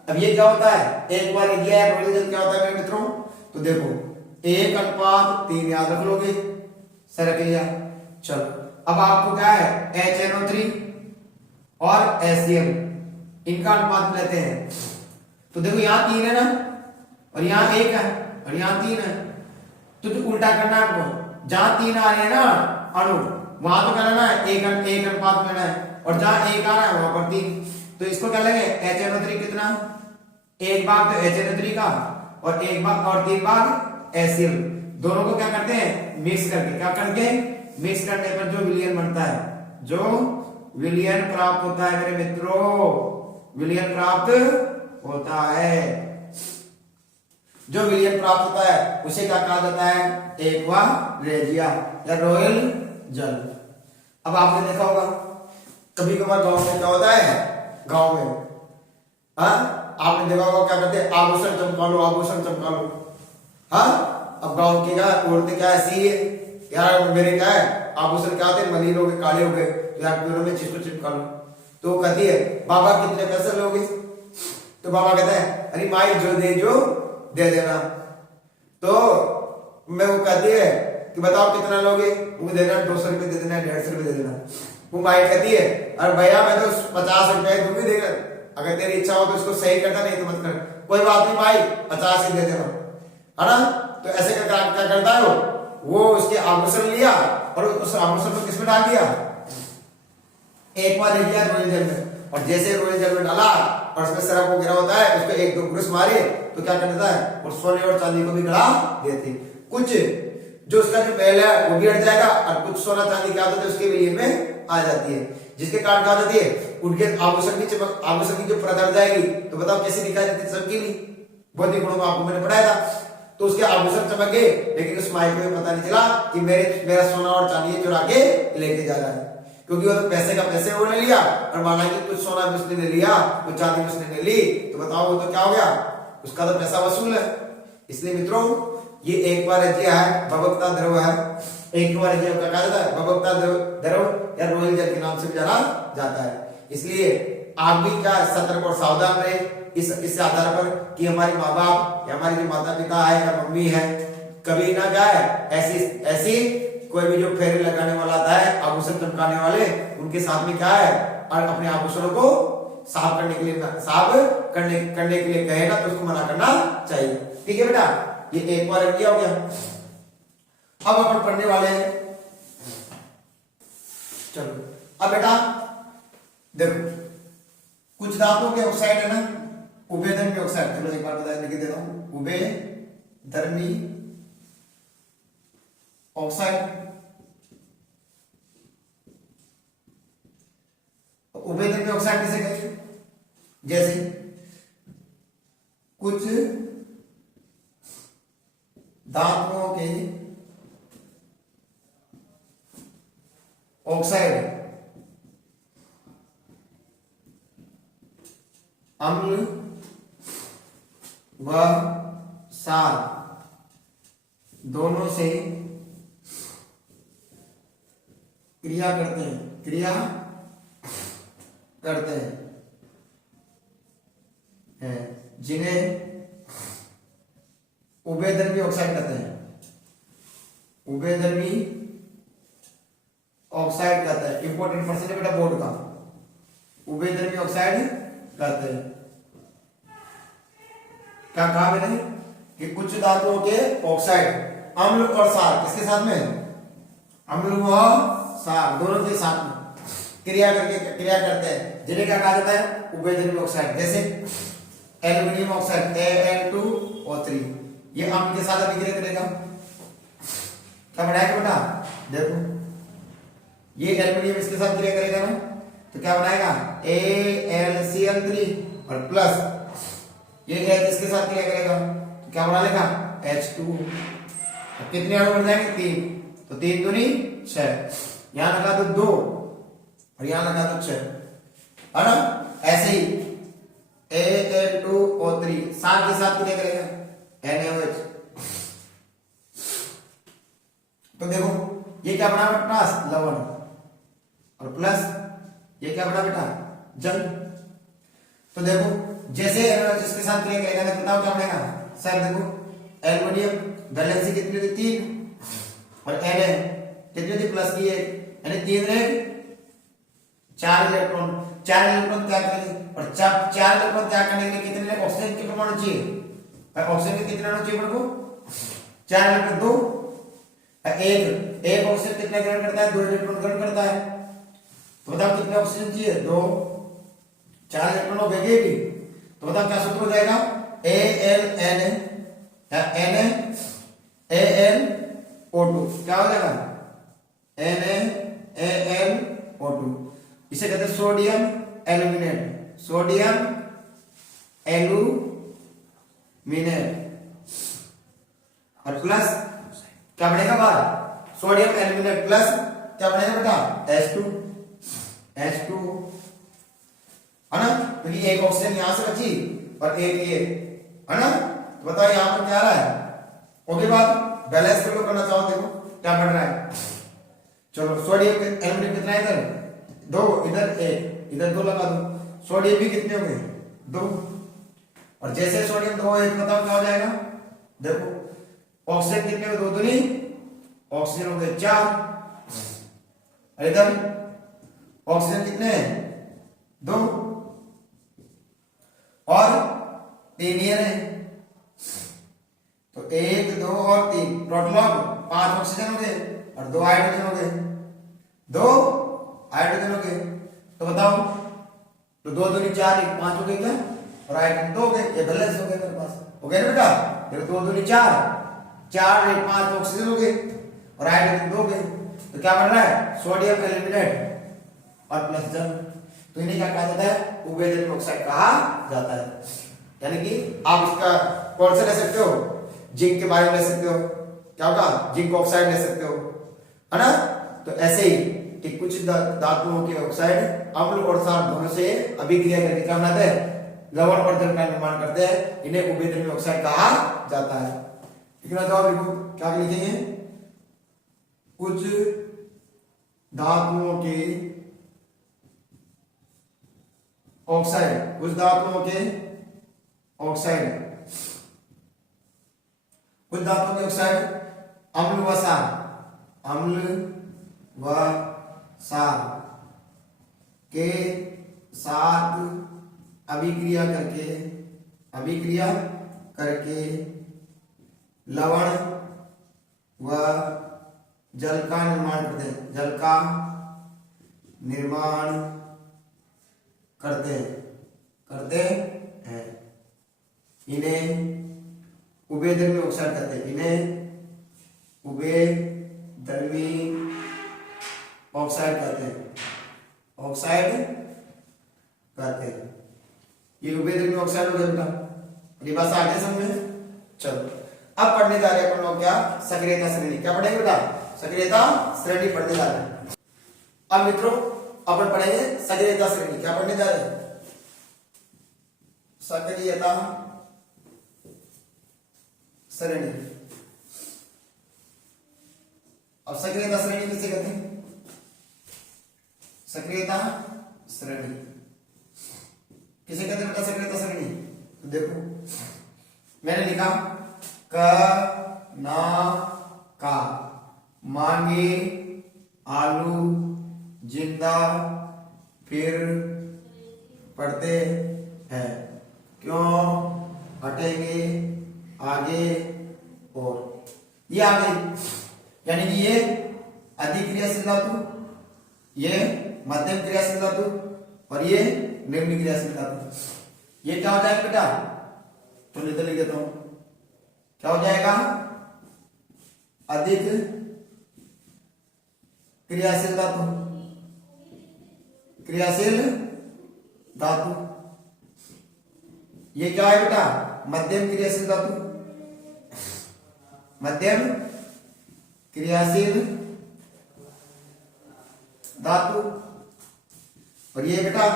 अब ये क्या होता है? एक्वा रेजिया या रॉयल जल क्या होता है मेरे मित्रों? तो देखो 1:3 याद रख लोगे, सर रख लिया। चलो अब आपको क्या है? HNO3 और HCl, इनका अनुपात लेते हैं। तो देखो यहाँ 3 है ना, और यहाँ 1 है, और यहाँ 3 है। तो उल्टा करना है आपको, जहां 3 आ रहे हैं ना अणु, वहां तो क्या लेना है? एक अनुपात लेना है, और जहां 1 आ रहा है वहां पर 3। तो इसको क्या लेंगे? HNO3 कितना? 1 भाग तो HNO3 का, और 1 भाग और 3 भाग HCl, दोनों को क्या करते हैं? मिक्स करके, क्या करके? मिक्स करने पर जो विलयन बनता है, जो विलयन प्राप्त होता है मेरे मित्रों, विलयन प्राप्त होता है, जो विलयन प्राप्त होता है उसे क्या कहा जाता है? एक्वा रेजिया या रॉयल जल। अब आपने देखा होगा कभी कभार गांव में क्या होता है, गांव में आपने देखा होगा क्या करते हैं? आभूषण चमका लो, आभूषण चमका लो। अब गांव की क्या औरतें क्या ऐसी है यार, मेरे क्या है आभूषण क्या होते? मलिन हो गए, काले हो गए, तो यार दोनों में चिपको चिपका लो। तो कहती है बाबा कितने पैसे लोगे? तो बाबा कहता है अरे माई जो दे देना। तो मैं वो कहती है कि बताओ कितना लोगे? वो देना 200 रुपए दे देना, 150 रुपए दे देना। वो माई कहती है अरे भैया मैं तो 50 रुपए दूंगी, देगा अगर तेरी इच्छा हो तो इसको सही करता, नहीं तो मत कर। कोई बात नहीं भाई 50 ही दे देना, है ना? तो ऐसे क्या करता है वो उसके आभूषण लिया और उस आभूषण को किसमें डाल दिया? एक्वा रेजिया रॉयल जल में। और जैसे रॉयल जल में डाला और उसमें सरफ वगैरह होता है, उसको 1-2 घुस मारे तो क्या कर देता है? और सोने और चांदी को भी गड़ा देते। कुछ जो उसका जो महल है वो भी हट जाएगा, और कुछ सोना चांदी क्या होता है उसके विलयन में आ जाती है, जिसके कारण क्या हो जाती है? उनके आभूषण की चमक, आभूषण की जो परत हट जाएगी। तो बताओ कैसे दिखाई देती? चमकीली। भौतिक गुणों में आपको मैंने पढ़ाया था। तो उसके आभूषण चमक गए, लेकिन उस माई को पता नहीं चला कि मेरा सोना और चांदी चुरा के लेके जा रहा है, क्योंकि वो तो पैसे का पैसे वो ले लिया, और माना कि कुछ सोना भी उसने ले लिया, कुछ चांदी उसने ले ली, तो बताओ वो तो क्या हो गया? उसका तो पैसा वसूल है। इसलिए मित्रों ये एक्वा रेजिया है, भभकता द्रव है। एक्वा रेजिया का कहा जाता है भभकता द्रव या रॉयल जल के नाम से भी जाना जाता है। इसलिए आप भी क्या सतर्क और सावधान रहे इस आधार पर कि हमारे माँ बाप या हमारे जो माता पिता है या मम्मी है, कभी ना क्या है ऐसी कोई भी जो फेरे लगाने वाला आता है, आभूषण चमकाने वाले, उनके साथ में क्या है और अपने आभूषणों को साफ करने के लिए कहे ना, तो उसको मना करना चाहिए। ठीक है बेटा, ये एक बार किया हो गया। अब अपन पढ़ने वाले हैं, चलो अब बेटा देखो कुछ धातुओं के ऑक्साइड है ना, उभयधर्मी ऑक्साइड। चलो एक बार बता लिख देता हूं, उभयधर्मी ऑक्साइड। उभयधर्मी ऑक्साइड किसे कहते हैं? जैसे कुछ धातुओं के ऑक्साइड अम्ल व क्षार दोनों से क्रिया करते हैं, जिन्हें उभयधर्मी ऑक्साइड कहते हैं। उभयधर्मी ऑक्साइड कहते हैं। इंपॉर्टेंट पर्सन है बेटा बोर्ड का, उभयधर्मी ऑक्साइड कहते हैं। क्या कहा मैंने कि कुछ धातुओं के ऑक्साइड अम्ल और क्षार किसके साथ में? अम्ल व क्षार दोनों के साथ में क्रिया करते हैं, जिन्हें क्या कहा जाता है? उभयधर्मी ऑक्साइड। जैसे एल्यूमिनियम ऑक्साइड Al2O3, ये अम्ल के साथ अभिक्रिया करेगा। क्या बढ़ाएगा बेटा? देखो ये एल्युमिनियम इसके साथ क्रिया करेगा ना, तो क्या बनाएगा AlCl3 और प्लस ये H इसके साथ क्रिया करेगा तो क्या बना लेगा H2। अब कितने अणु बन जाएंगे 3, तो 3 दूनी 6, यहां लगा दो 2 और यहां लगा दो 6, है ना। ऐसे ही Al2O3 साथ के साथ क्रिया करेगा NaOH। तो देखो ये क्या बना बेटा लवण और प्लस ये क्या बना बेटा जल। तो देखो जैसे इसके साथ क्रिया करेगा तो बताओ क्या बनेगा सर। देखो एल्युमिनियम वैलेंसी कितनी थी 3 और Na कितनी थी प्लस की 1, यानी 3 रहे 4 इलेक्ट्रॉन। 4 इलेक्ट्रॉन त्याग करेंगे और 4 इलेक्ट्रॉन त्याग करने के लिए कितने ऑक्सीजन के परमाणु चाहिए। ऑक्सीजन के कितने अणु चाहिए मेरे को 4 इलेक्ट्रॉन 2, एक ऑक्सीजन कितना ग्रहण करता है 2 इलेक्ट्रॉन ग्रहण करता है। तो बताओ कितने ऑक्सीजन चाहिए 2, 4 इलेक्ट्रॉन हो गए भी। तो बताओ क्या सूत्र हो जाएगा AlNaAlO2 क्या हो जाएगा NaAlO2। इसे कहते हैं सोडियम एल्यूमिनेट, सोडियम एल्यूमिनेट और प्लस क्या बनेगा बाहर सोडियम एल्यूमिनेट प्लस क्या बनेगा बेटा H2 है ना। क्योंकि एक ऑक्सीजन यहां से बची और एक ये है ना। तो बताओ यहां पर क्या आ रहा है। ओके बात बैलेंस करना चाहो देखो क्या बन रहा है। चलो सोडियम एल्यूमिनियम कितना है इधर 2, इधर 1, इधर 2 लगा दो। सोडियम भी कितने हो गए 2 और जैसे सोडियम 2 1 बताओ क्या हो जाएगा। देखो ऑक्सीजन कितने हो 2 दूनी ऑक्सीजन हो गए 4 और इधर ऑक्सीजन कितने हैं 2 और 3 ये है। तो 1 2 और 3 टोटल 5 ऑक्सीजन हो गए और 2 हाइड्रोजन हो गए 2 हाइड्रोजन हो गए। तो बताओ तो 2 दूनी 4 1 5 हो गए क्या और हाइड्रोजन 2 हो गए। ये बैलेंस हो गया मेरे पास हो गया ना बेटा। फिर 2 दूनी 4 4 1 5 ऑक्सीजन हो गए और हाइड्रोजन 2 हो गए। तो क्या बन रहा है सोडियम एल्यूमिनेट और प्लस जल। तो इन्हें क्या कहा जाता है उभयद्रव्य ऑक्साइड कहा जाता है। यानी कि आप इसका कौन सा ले सकते हो जिंक के बारे में ले सकते हो क्या होगा जिंक ऑक्साइड ले सकते हो है ना। तो ऐसे ही कि कुछ धातुओं के ऑक्साइड अम्ल और क्षार दोनों से अभिक्रिया करके क्या बनाते हैं लवण और जल का निर्माण करते हैं। इन्हें उभयद्रव्य ऑक्साइड कहा जाता है। लिखना चाहो बिल्कुल क्या लिखेंगे कुछ धातुओं के ऑक्साइड कुछ धातुओं के ऑक्साइड कुछ धातुओं के ऑक्साइड अम्ल व क्षार के साथ अभिक्रिया करके लवण व जल का निर्माण करते हैं। इन्हें उभयद्रव्य ऑक्साइड कहते हैं। इन्हें उभयद्रव्य ऑक्साइड कहते हैं। ये उभयद्रव्य ऑक्साइड हो गया बेटा। ये बस आगे समझे। चलो अब पढ़ने जा रहे हैं अपन लोग क्या सक्रियता श्रेणी। क्या पढ़ेंगे बेटा सक्रियता श्रेणी पढ़ने जा रहे हैं। अब मित्रों अपन पढ़ेंगे सक्रियता श्रेणी। क्या पढ़ने जा रहे हैं सक्रियता श्रेणी। अब सक्रियता श्रेणी किसे कहते हैं सक्रियता श्रेणी किसे कहते हैं बेटा सक्रियता श्रेणी। तो देखो मैंने लिखा क ना का मांगे आलू जिंदा फिर पढ़ते हैं क्यों हटेंगे आगे और ये आ गई। यानी कि ये अधिक क्रियाशील धातु ये मध्यम क्रियाशील धातु और ये निम्न क्रियाशील धातु। ये क्या हो जाएगा बेटा तो लिख देता हूं क्या हो जाएगा अधिक क्रियाशील धातु क्रियाशील धातु। ये क्या है बेटा? मध्यम क्रियाशील धातु, मध्यम क्रियाशील धातु। और ये बेटा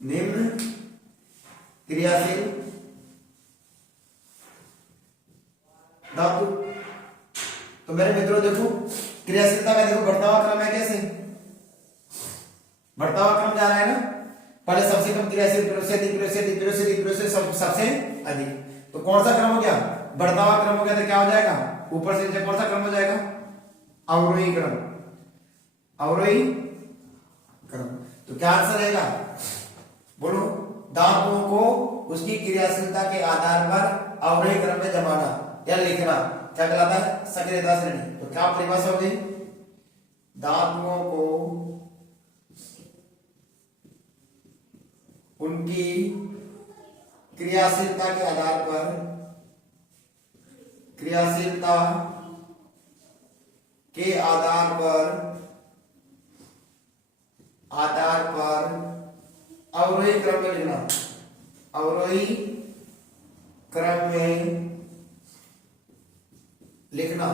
निम्न क्रियाशील धातु। तो मेरे मित्रों देखो क्रियाशीलता का देखो बढ़ता हुआ क्रम है, कैसे बढ़ता हुआ क्रम जा रहा है ना। पहले सबसे कम क्रियाशील, फिर उससे अधिक, फिर उससे अधिक, फिर उससे अधिक, फिर उससे सबसे अधिक। तो कौन सा क्रम हो गया? बढ़ता हुआ क्रम हो गया। तो क्या हो जाएगा? ऊपर से नीचे कौन सा क्रम हो जाएगा? अवरोही क्रम, अवरोही क्रम। तो क्या आंसर रहेगा? बोलो। धातुओं को उसकी क्रियाशीलता के आधार पर अवरोही क्रम में जमाना या लिखना क्या कहलाता है? सक्रियता श्रेणी। तो क्या परिभाषा होगी? धातुओं को उनकी क्रियाशीलता के आधार पर, क्रियाशीलता के आधार पर अवरोही क्रम में लिखना, अवरोही क्रम में लिखना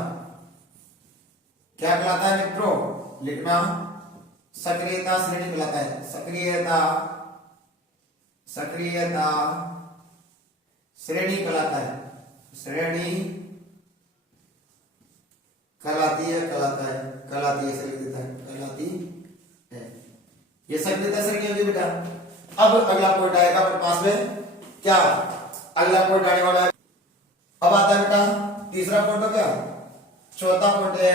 क्या कहलाता है मित्रों? लिखना सक्रियता श्रेणी कहलाता है। सक्रियता श्रेणी कहलाता है, श्रेणी कहलाती है, कहलाती है, कहलाती है। ये सक्रियता श्रेणी होगी बेटा। अब अगला पॉइंट आएगा अपने पास में, क्या अगला पॉइंट आने वाला है? अब आता है बेटा तीसरा पॉइंट हो गया। चौथा पॉइंट है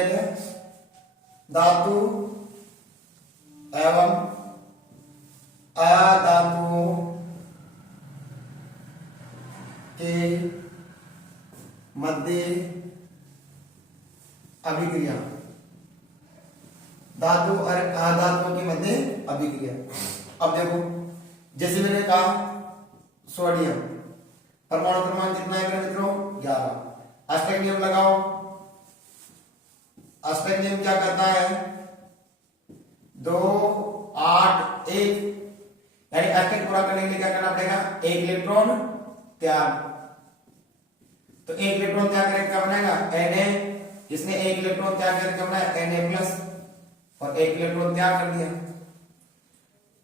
धातु एवं अधातुओं के मध्य अभिक्रिया, धातु और अधातुओं के मध्य अभिक्रिया। अब देखो जैसे मैंने कहा सोडियम परमाणु क्रमांक कितना है मित्रों? 11। अष्टक नियम लगाओ। अष्टक नियम क्या करता है? 2 8 1, यानी अष्टक पूरा करने के लिए क्या करना पड़ेगा? 1 इलेक्ट्रॉन त्याग। तो 1 इलेक्ट्रॉन त्याग करके क्या बनेगा? Na। जिसने 1 इलेक्ट्रॉन त्याग करके बनाया Na+ और 1 इलेक्ट्रॉन त्याग कर दिया,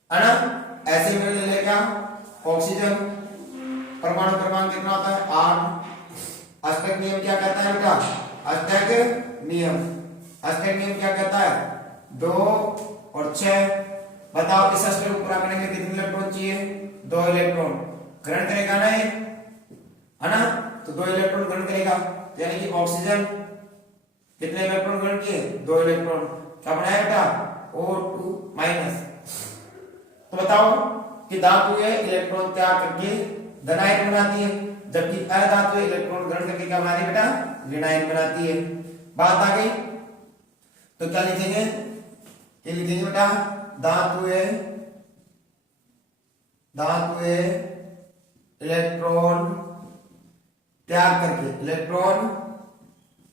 है ना। ऐसे में ले क्या? ऑक्सीजन परमाणु क्रमांक कितना होता है? 8। अष्टक नियम क्या कहता है बेटा? अष्टक नियम क्या कहता है? 2 और 6। बताओ इस अष्टक को पूरा करने के लिए कितने इलेक्ट्रॉन चाहिए? 2 इलेक्ट्रॉन ग्रहण करेगा ना, है ना। तो 2 इलेक्ट्रॉन ग्रहण करेगा, यानी कि ऑक्सीजन कितने इलेक्ट्रॉन ग्रहण किए? 2 इलेक्ट्रॉन। क्या बनाया बेटा? O2-। तो बताओ कि धातु इलेक्ट्रॉन त्याग करके धनायन बनाती है, जबकि अधातु इलेक्ट्रॉन ग्रहण करके क्या बनाती है बेटा? ऋणायन बनाती है। बात आ गई। तो क्या लिखेंगे? क्या लिखेंगे बेटा? धातु इलेक्ट्रॉन त्याग करके, इलेक्ट्रॉन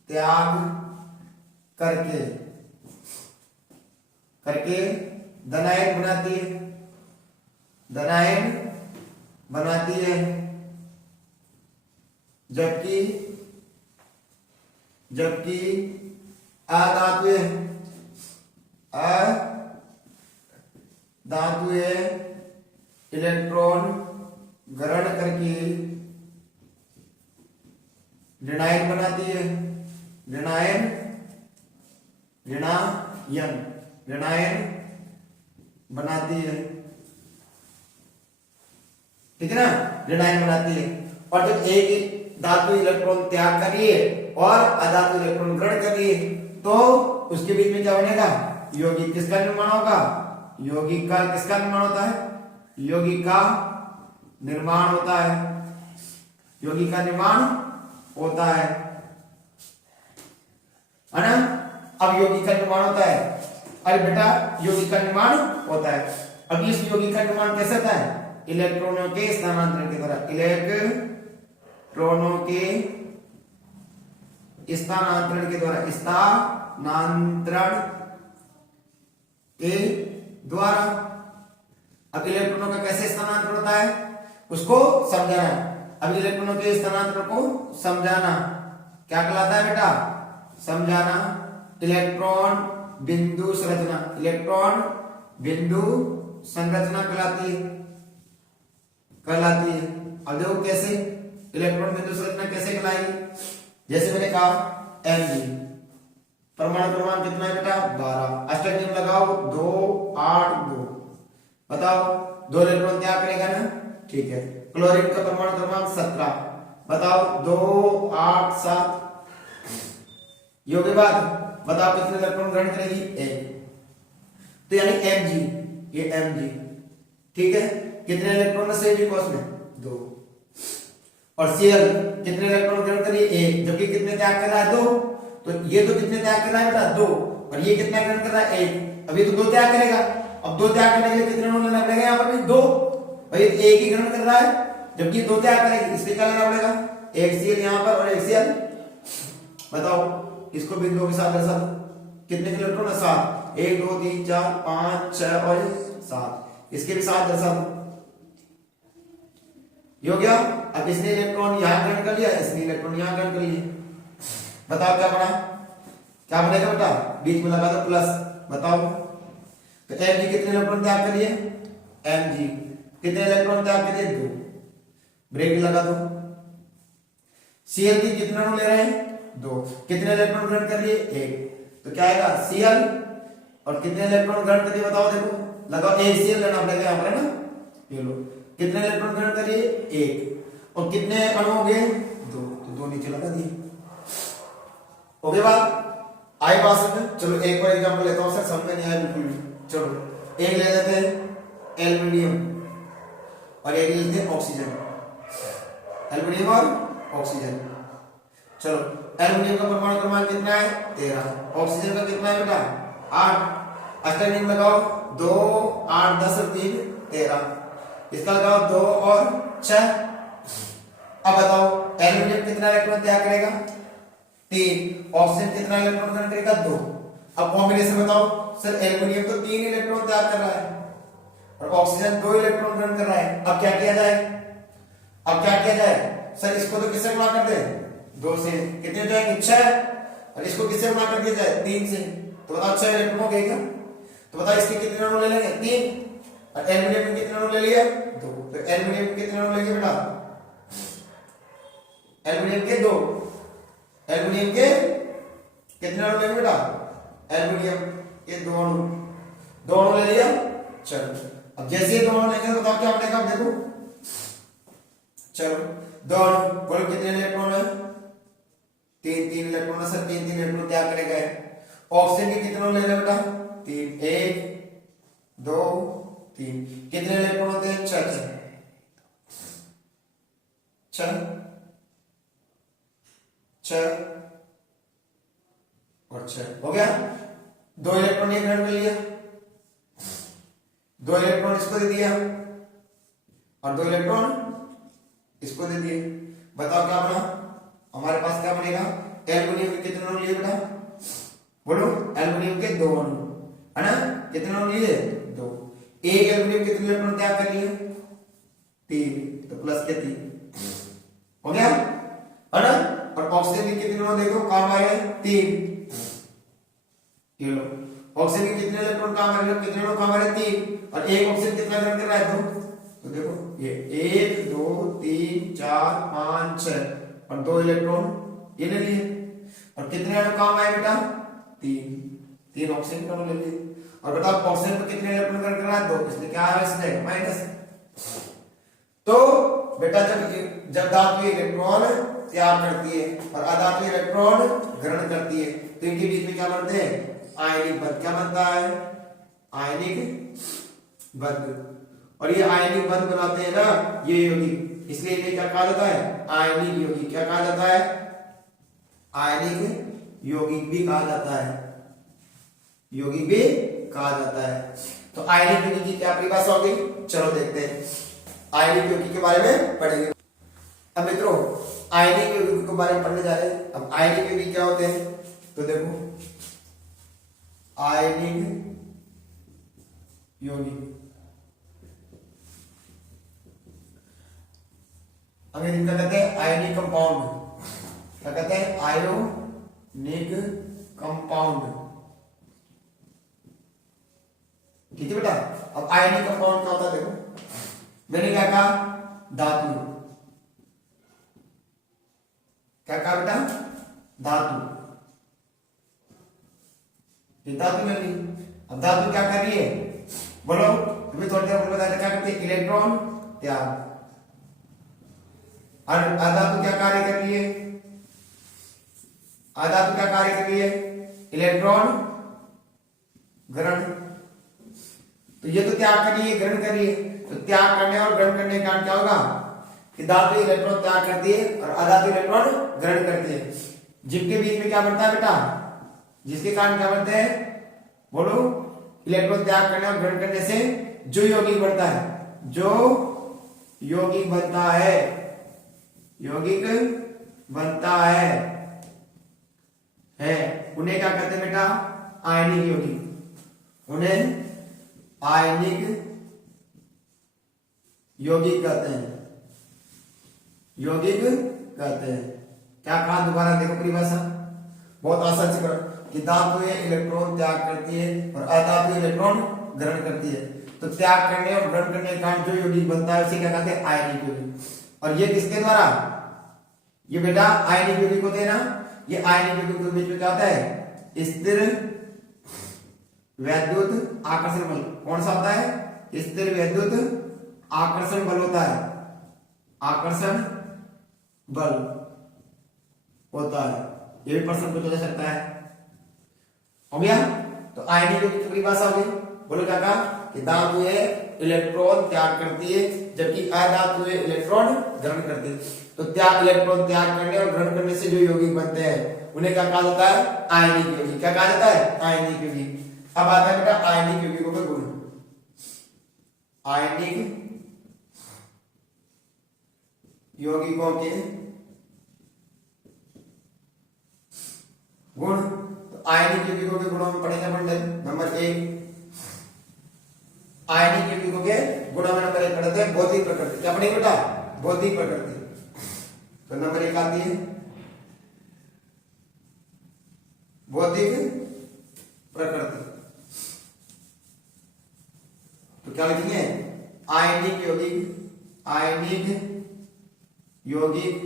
त्याग करके धनायन बनाती है, धनायन बनाती है। जबकि अधातु इलेक्ट्रॉन ग्रहण करके ऋणायन बनाती है, ऋणायन बनाती है, ठीक है ना। ऋणायन बनाती है। और जब एक धातु इलेक्ट्रॉन त्याग कर रही है और अधातु इलेक्ट्रॉन ग्रहण कर रही है, तो उसके बीच में क्या बनेगा? यौगिक। किसका निर्माण होगा? यौगिक का। किसका निर्माण होता है? यौगिक का निर्माण होता है, यौगिक का निर्माण होता है ना। अब यौगिक का निर्माण होता है। अरे बेटा यौगिक का निर्माण होता है। अब इस यौगिक का निर्माण कैसे होता है? इलेक्ट्रॉनों के स्थानांतरण के द्वारा, इलेक्ट्रॉनों के स्थानांतरण के द्वारा, स्थानांतरण के द्वारा। अब इलेक्ट्रॉनों का कैसे स्थानांतरण होता है उसको समझाना। अब इलेक्ट्रॉनों के स्थानांतरण को समझाना क्या कहलाता है बेटा? समझाना। इलेक्ट्रॉन बिंदु संरचना, इलेक्ट्रॉन बिंदु संरचना कहलाती है। अब देखो कैसे इलेक्ट्रॉन बिंदु संरचना कैसे कहलाएगी। जैसे मैंने कहा Mg, परमाणु क्रमांक कितना है बेटा? 12। अष्टक नियम लगाओ, 2 8 2। बताओ 2 इलेक्ट्रॉन त्याग करेगा ना? ठीक है। क्लोरीन का परमाणु क्रमांक 17। बताओ 2 8 7। योग्य बात। बताओ कितने इलेक्ट्रॉन ग्रहण करेगी? 1। तो यानी Mg, ये Mg, ठीक है। कितने इलेक्ट्रॉन से में? 2। और Cl कितने इलेक्ट्रॉन ग्रहण करिए? 1। जबकि कितने त्याग कर रहा है? 2। तो ये तो कितने त्याग कर रहा है बेटा? 2। और ये कितना ग्रहण कर रहा है? 1। अभी तो 2 त्याग करेगा। अब 2 त्याग करने के लिए कितने अणु लेना पड़ेगा? यहाँ पर भी 2। भाई 1 ही ग्रहण कर रहा है, जबकि 2 त्याग करेगी, इसलिए क्या लेना पड़ेगा? 1 Cl यहाँ पर और 1 Cl। बताओ इसको बिंदुओं के साथ दर्शा दो। कितने इलेक्ट्रॉन है? 7। 1 2 3 4 5 6 और 7। इसके भी साथ दर्शा दो। ये हो गया। अब इसने इलेक्ट्रॉन यहां ग्रहण कर लिया, इसने इलेक्ट्रॉन यहां ग्रहण कर लिया। बताओ क्या बना? क्या बनेगा बेटा? बीच में लगा दो प्लस। बताओ तो Mg कितने इलेक्ट्रॉन त्याग करिए? Mg कितने इलेक्ट्रॉन त्याग करिए? 2। ब्रेक लगा दो। Cl की कितने अणु ले रहे हैं? 2। कितने इलेक्ट्रॉन ग्रहण कर लिए? 1। तो क्या आएगा? Cl और कितने इलेक्ट्रॉन ग्रहण करिए? बताओ, देखो लगाओ, 1 Cl लेना पड़ेगा यहां पर, है ना? ये लो, कितने इलेक्ट्रॉन ग्रहण करिए? 1। और कितने अणु हो गए? 2। तो 2 नीचे लगा दिए। हो गई बात? आई बात समझ? चलो एक और एग्जांपल लेता हूं सर, समझ में नहीं आया बिल्कुल भी। चलो एक ले लेते हैं एल्युमिनियम और एक ले लेते हैं ऑक्सीजन। एल्युमिनियम और ऑक्सीजन। चलो एल्युमिनियम का परमाणु क्रमांक कितना है? 13। ऑक्सीजन का कितना है बेटा? 8। अष्टक नियम लगाओ, 2 8 10 और 3 13। इसका लगाओ 2 और 6। अब बताओ एल्युमिनियम कितना इलेक्ट्रॉन त्याग करेगा? 3। ऑक्सीजन कितना इलेक्ट्रॉन ग्रहण करेगा? 2। अब कॉम्बिनेशन बताओ सर। एल्युमिनियम तो 3 इलेक्ट्रॉन त्याग कर रहा है और ऑक्सीजन 2 इलेक्ट्रॉन ग्रहण कर रहा है। अब क्या किया जाए? सर इसको तो किससे गुणा कर दे? 2 से। कितने जाएंगे? 6। और इसको किससे गुणा कर दिया जाए? 3 से। तो बताओ 6 इलेक्ट्रॉन हो गए क्या? तो बताओ इसके कितने अणु ले लेंगे? 3। और एल्युमिनियम में कितने अणु ले लिए? 2। तो एल्युमिनियम में कितने अणु लेंगे बेटा? एल्युमिनियम के 2। एल्युमिनियम के कितने अणु लेंगे बेटा? एल्युमिनियम के 2 अणु। 2 अणु ले लिया। चलो अब जैसे ही 2 अणु लेंगे तो बताओ क्या बनेगा? अब देखो, चलो 2 अणु, बोलो कितने इलेक्ट्रॉन है? 3 इलेक्ट्रॉन है सर। 3 इलेक्ट्रॉन त्याग करेगा। ऑक्सीजन के कितने अणु ले रहे बेटा? 3। 1 2 3। कितने इलेक्ट्रॉन होते हैं? 6 और 6 हो गया। 2 इलेक्ट्रॉन ये ग्रहण कर लिया, 2 इलेक्ट्रॉन इसको दे दिया और 2 इलेक्ट्रॉन इसको दे दिए। बताओ क्या बना? हमारे पास क्या बनेगा? एल्युमिनियम के कितने अणु लिए बेटा? बोलो एल्युमिनियम के 2 अणु, है ना? कितने अणु लिए? 2। एक एल्युमिनियम कितने इलेक्ट्रॉन त्याग कर लिए? 3। तो प्लस के 3 हो गया, है ना? और ऑक्सीजन के कितने अणु देखो काम आए? 3। ये लो, ऑक्सीजन के कितने इलेक्ट्रॉन काम आ रहे हैं? कितने अणु काम आ रहे हैं? 3। और एक ऑक्सीजन कितना ग्रहण कर रहा है? 2। तो देखो ये 1 2 3 4 5 6 और 2 इलेक्ट्रॉन ये ले लिए। और कितने अणु काम आए बेटा? 3 ऑक्सीजन का ले लिए। और बताओ ऑक्सीजन पर कितने इलेक्ट्रॉन ग्रहण कर रहा है? 2। इसलिए क्या है? इसमें माइनस। तो बेटा जब धातु इलेक्ट्रॉन त्याग करती है और अधातु इलेक्ट्रॉन ग्रहण करती है तो इनके बीच में क्या बनते हैं? आयनिक बंध। क्या बनता है? आयनिक बंध। और ये आयनिक बंध बनाते हैं ना ये यौगिक, इसलिए इन्हें क्या कहा जाता है? आयनिक यौगिक। क्या कहा जाता है? आयनिक यौगिक भी कहा जाता है। यौगिक भी कहा जाता है। तो आयनिक यौगिक की क्या परिभाषा होगी? चलो देखते हैं, आयनिक यौगिक के बारे में पढ़ेंगे। अब मित्रों आयनिक यौगिक के बारे में पढ़ने जा रहे हैं। अब आयनिक यौगिक क्या होते हैं? तो देखो आयनिक यौगिक। अंग्रेजी में कहते हैं आयनिक कंपाउंड। क्या कहते हैं? Ionic compound. ठीक है बेटा। अब आयनिक कंपाउंड क्या होता है देखो, मैंने क्या कहा? धातु। क्या कहा बेटा? धातु। ये धातु ले ली। अब धातु क्या कर रही है बोलो? अभी थोड़ी देर पहले बताया क्या करती है? इलेक्ट्रॉन त्याग। और अधातु क्या कार्य कर रही है? अधातु क्या कार्य कर रही है? इलेक्ट्रॉन ग्रहण। तो ये तो त्याग कर रही है, ग्रहण कर रही है। तो त्याग करने और ग्रहण करने का कारण क्या होगा कि धातु इलेक्ट्रॉन त्याग करती है और अधातु इलेक्ट्रॉन ग्रहण करती है। जिनके बीच में क्या बनता है बेटा? जिसके कारण क्या बनते हैं बोलो? इलेक्ट्रॉन त्याग करने और ग्रहण करने से जो यौगिक बनता है, जो यौगिक बनता है, यौगिक बनता है उन्हें क्या कहते हैं बेटा? आयनिक यौगिक। उन्हें आयनिक यौगिक कहते हैं, यौगिक कहते हैं। क्या कहा? दोबारा देखो परिभाषा, बहुत आसान से करो कि धातुएं इलेक्ट्रॉन त्याग करती है और अधातु इलेक्ट्रॉन ग्रहण करती है। तो त्याग करने और ग्रहण करने के कारण जो यौगिक बनता है उसे क्या कहते हैं? आयनिक यौगिक। और ये किसके द्वारा? ये बेटा आयनिक यौगिक होते हैं ना, ये आयनिक यौगिक के बीच में क्या होता है? स्थिर वैद्युत आकर्षण बल। कौन सा होता है? स्थिर वैद्युत आकर्षण बल होता है। आकर्षण बल होता है। ये भी प्रश्न पूछा जा सकता है। हो गया? तो आयनिक यौगिक की परिभाषा हो गई। बोलो क्या कहा कि धातुएं इलेक्ट्रॉन त्याग करती है जबकि अधातुएं इलेक्ट्रॉन ग्रहण करती है। तो त्याग इलेक्ट्रॉन त्याग करने और ग्रहण करने से जो यौगिक बनते हैं उन्हें क्या कहा जाता है? आयनिक यौगिक। क्या कहा जाता है? आयनिक यौगिक। अब आता है बेटा आयनिक यौगिकों के गुण। आयनिक यौगिकों के गुण। तो आयनिक यौगिकों के गुणों में पढ़ेंगे अपन नंबर 1। आयनिक यौगिकों के गुणों में नंबर 1 पढ़ते हैं भौतिक प्रकृति। क्या पढ़ेंगे बेटा? भौतिक प्रकृति। तो नंबर 1 आती है भौतिक प्रकृति। तो क्या लिखेंगे? आयनिक यौगिक, आयनिक यौगिक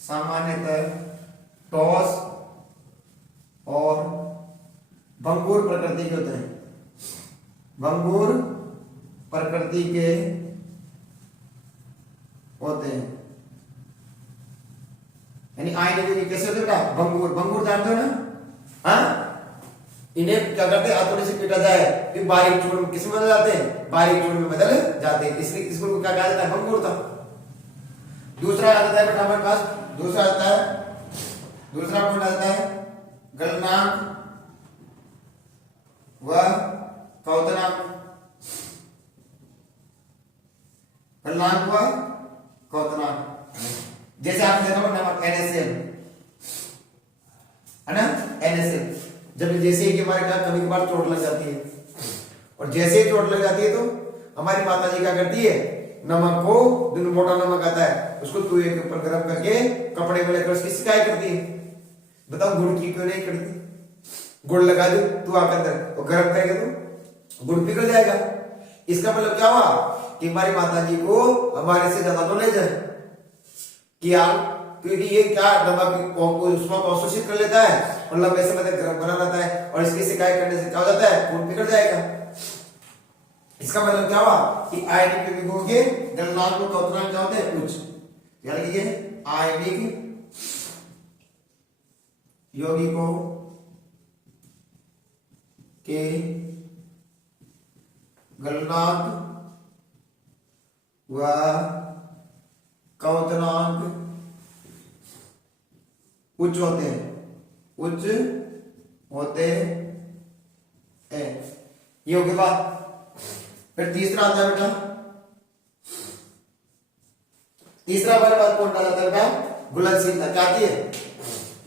सामान्यतः ठोस और भंगुर प्रकृति के होते हैं। भंगुर प्रकृति के होते हैं। यानी आयनिक यौगिक कैसे होते हैं बेटा? भंगुर। भंगुर जानते हो ना? हाँ, इन्हें क्या करते हैं? हथौड़े से पीटा जाए फिर बारीक चूर्ण किस में बदल जाते हैं? बारीक चूर्ण में बदल जाते हैं। इसलिए इसको क्या कहा जाता है? भंगुर था। दूसरा आता है बेटा हमारे पास, दूसरा आता है, दूसरा पॉइंट आता है गलनांक व क्वथनांक। गलनांक व क्वथनांक। जैसे आप देखो नमक NaCl है ना? NaCl जब जैसे ही कि हमारे क्या कभी कभार चोट लग जाती है और जैसे ही चोट लग जाती है तो हमारी माता जी क्या करती है? नमक को, जो मोटा नमक आता है उसको तूए के ऊपर गर्म करके कपड़े में लेकर उसकी सिकाई करती है। बताओ गुड़ की क्यों नहीं करती? गुड़ लगा दो तू आकर और गर्म करेगा तो गुड़ पिघल जाएगा। इसका मतलब क्या हुआ कि हमारी माता जी को हमारे से ज्यादा नॉलेज है क्या? क्योंकि ये क्या नमक उसको अवशोषित कर लेता है और लंबे समय तक गर्म बना रहता है और इसकी सिकाई करने से क्या हो जाता है? गुड़ पिघल जाएगा। इसका मतलब क्या हुआ कि आयनिक यौगिकों के गलनांक और क्वथनांक क्या होते हैं? उच्च। यानी कि आयनिक यौगिकों के गलनांक व क्वथनांक उच्च होते हैं, उच्च होते हैं। ये हो गई बात। फिर तीसरा आता है बेटा, तीसरा हमारे पास कौन डाला था बेटा? घुलनशीलता। क्या की है?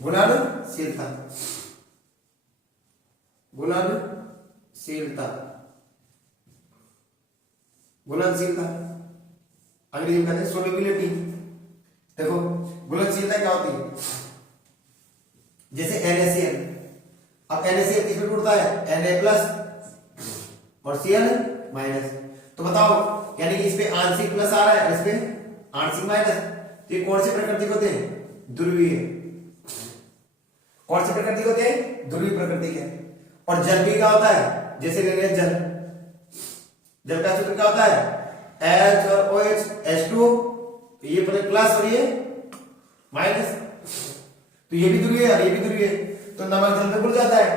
घुलनशीलता। घुलनशीलता, घुलनशीलता अंग्रेजी में कहते हैं सोल्युबिलिटी। देखो घुलनशीलता क्या होती है, जैसे NaCl, अब NaCl किसमें टूटता है, Na प्लस और Cl माइनस। तो बताओ, यानी कि इस पे आंशिक प्लस आ रहा है और इस पे आंशिक माइनस, तो ये कौन सी प्रकृति होते हैं, ध्रुवीय। कौन सी प्रकृति होते हैं, ध्रुवीय प्रकृति के। और जल भी क्या होता है, जैसे ले रहे जल, जल का सूत्र क्या होता है, H और OH H2, ये प्लस और ये माइनस, तो ये भी ध्रुवीय और ये भी ध्रुवीय, तो नमक जल में घुल जाता है,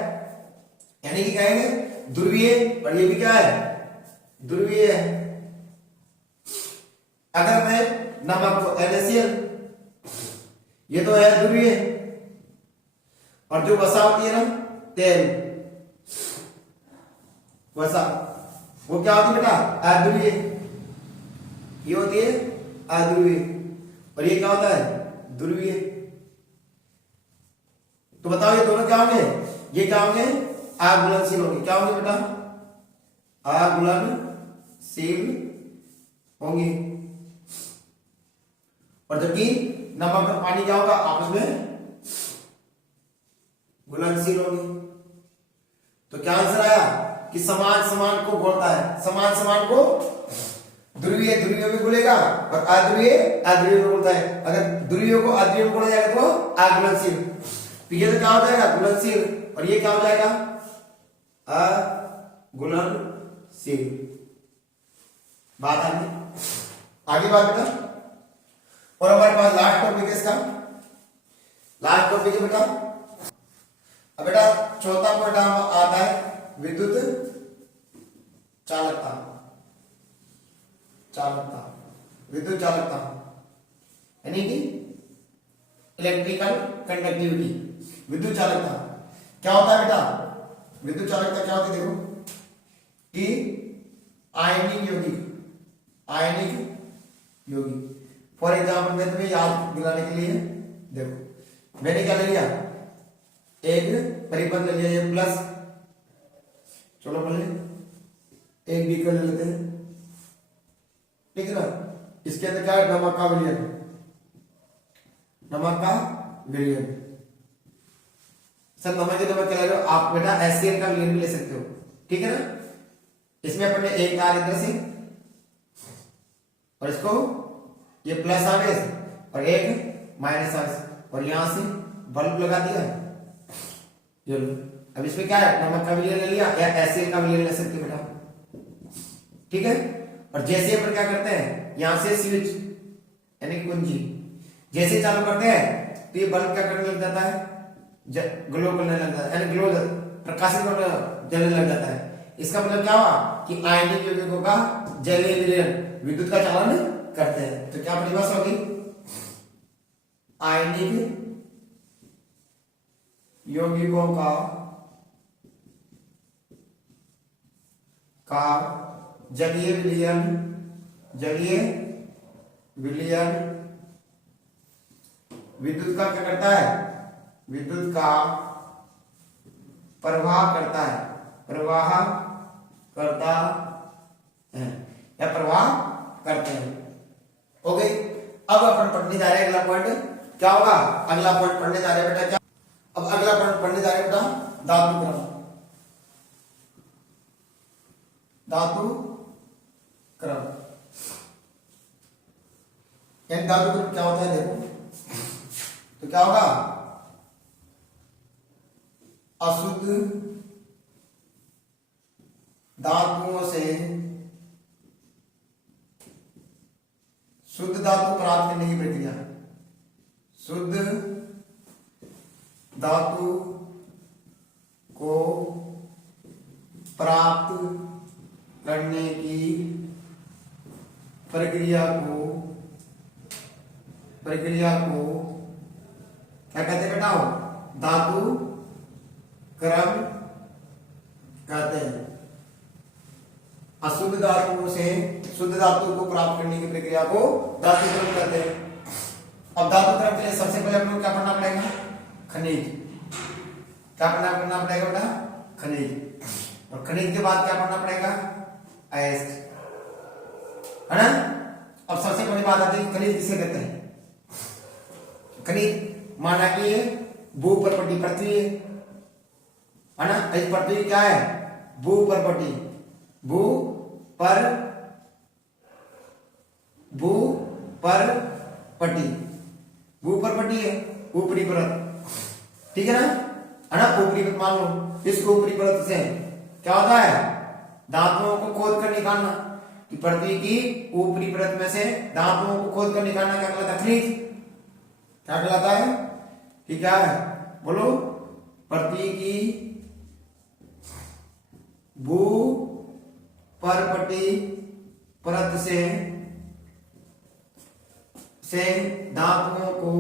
यानी कि कहेंगे ध्रुवीय और ये भी क्या है, ध्रुवीय है। अगर मैं नमक को NaCl, ये तो है ध्रुवीय, और जो वसा होती है ना तेल, वसा, वो क्या होती है बेटा, अध्रुवीय, ये होती है अध्रुवीय, और ये क्या होता है, ध्रुवीय। तो बताओ ये दोनों क्या होंगे, ये क्या होंगे, अघुलनशील होंगे। क्या होंगे बेटा, अघुलनशील होंगी। और जबकि नमक और पानी क्या होगा, आपस में घुलनशील होंगी। तो क्या आंसर आया कि समान समान को घोलता है, समान समान को ध्रुवीय ध्रुवीय में घुलेगा और अध्रुवीय अध्रुवीय में घुलता है। अगर ध्रुवीय को अध्रुवीय में घोला जाएगा तो अघुलनशील, तो ये तो क्या हो जाएगा, घुलनशील, और ये क्या हो जाएगा, अघुलनशील। बात आगे बात बेटा। और हमारे पास लास्ट टॉपिक है इसका, लास्ट टॉपिक है बेटा। अब बेटा चौथा पॉइंट आता है विद्युत चालकता, चालकता, विद्युत चालकता, यानी कि इलेक्ट्रिकल कंडक्टिविटी। विद्युत चालकता क्या होता है बेटा, विद्युत चालकता क्या होती है, देखो कि आयनिक यौगिक, आयनिक यौगिक। फॉर एग्जाम्पल मैं तुम्हें याद दिलाने के लिए, देखो मैंने क्या ले लिया, एक परिपथ ले लिया, ये प्लस, चलो बोले एक बीकर ले लेते हैं, ठीक है ना। इसके अंदर क्या है, नमक का विलयन, नमक का विलयन। सर नमक के नमक क्या ले रहे हो आप बेटा, HCl का विलयन भी ले सकते हो, ठीक है ना। इसमें अपन ने एक तार इधर से और इसको ये प्लस आवेश और एक माइनस आवेश, और यहां से बल्ब लगा दिया, ये लो। अब इसमें क्या है, नमक का विलयन ले लिया या HCl का विलयन ले सकते बेटा, ठीक है। और जैसे अपन क्या करते हैं, यहां से स्विच यानी कुंजी जैसे चालू करते हैं तो ये बल्ब क्या करने लग जाता है, ग्लो करने लग जाता है, यानी ग्लो प्रकाशित जलने लग जाता है। इसका मतलब क्या हुआ कि आयनिक यौगिकों का जलीय विलयन विद्युत का चालन करते हैं। तो क्या परिभाषा होगी, आयनिक यौगिकों का जलीय विलयन, जलीय विलयन विद्युत का क्या करता है, विद्युत का प्रवाह करता है, प्रवाह करता है या प्रवाह करते हैं। हो गई। अब अपन पढ़ने जा रहे हैं अगला पॉइंट, क्या होगा, अगला पॉइंट पढ़ने जा रहे हैं बेटा, क्या, अब अगला पॉइंट पढ़ने जा रहे हैं बेटा, धातु क्रम, धातु क्रम। यानी धातु क्रम क्या होता है, देखो तो क्या होगा, अशुद्ध धातुओं से शुद्ध धातु प्राप्त करने की प्रक्रिया, शुद्ध धातु को प्राप्त करने की प्रक्रिया को क्या कहते हैं बेटा, धातु क्रम कहते हैं। अशुद्ध धातुओं से शुद्ध धातु को प्राप्त करने की प्रक्रिया को धातु क्रम कहते हैं। अब धातु क्रम के लिए सबसे पहले अपने क्या पढ़ना पड़ेगा, खनिज। क्या करना पड़ेगा बेटा, खनिज। और खनिज के बाद क्या पढ़ना पड़ेगा? अयस्क, है ना। अब सबसे बड़ी बात आती है खनिज किसे कहते हैं? खनिज माना कि ये भूपर्पटी पृथ्वी है ना। इस पृथ्वी क्या है? भूपर्पटी, भूपर्पटी, भूपर्पटी है, ऊपरी परत, ठीक है ना, ऊपरी परत मान लो। इस ऊपरी परत से क्या होता है? धातुओं को खोद कर निकालना। कि पृथ्वी की ऊपरी परत में से धातुओं को खोद कर निकालना क्या कहलाता है? खनिज। क्या कहलाता है? कि क्या है? बोलो। पृथ्वी की भू परपटी परत से धातुओं को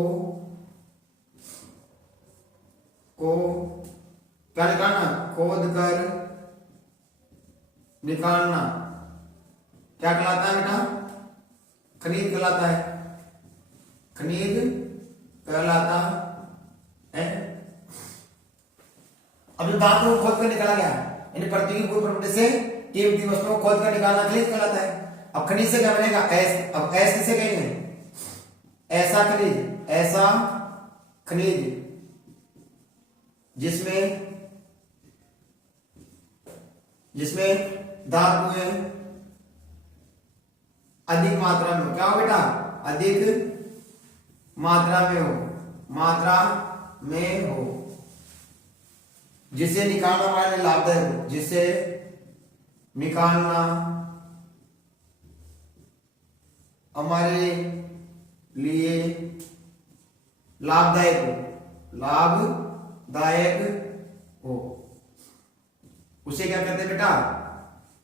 क्या निकालना? खोद कर निकालना क्या कहलाता है बेटा? खनिज कहलाता है। खनिज कहलाता है। अब जो धातु को खोद कर निकाला गया, यानी पृथ्वी की भूप्रपटि से कीमती वस्तुओं को खोद कर निकालना खनिज कहलाता है। अब खनिज से क्या बनेगा? ऐस। अब ऐस किसे कहेंगे? ऐसा खनिज, ऐसा खनिज जिसमें धातुएं अधिक मात्रा में हो। क्या हो बेटा? अधिक मात्रा में हो, मात्रा में हो, जिसे निकालना हमारे लिए लाभदायक हो, जिसे निकालना हमारे लिए लाभदायक हो, लाभदायक हो, उसे क्या कहते हैं बेटा?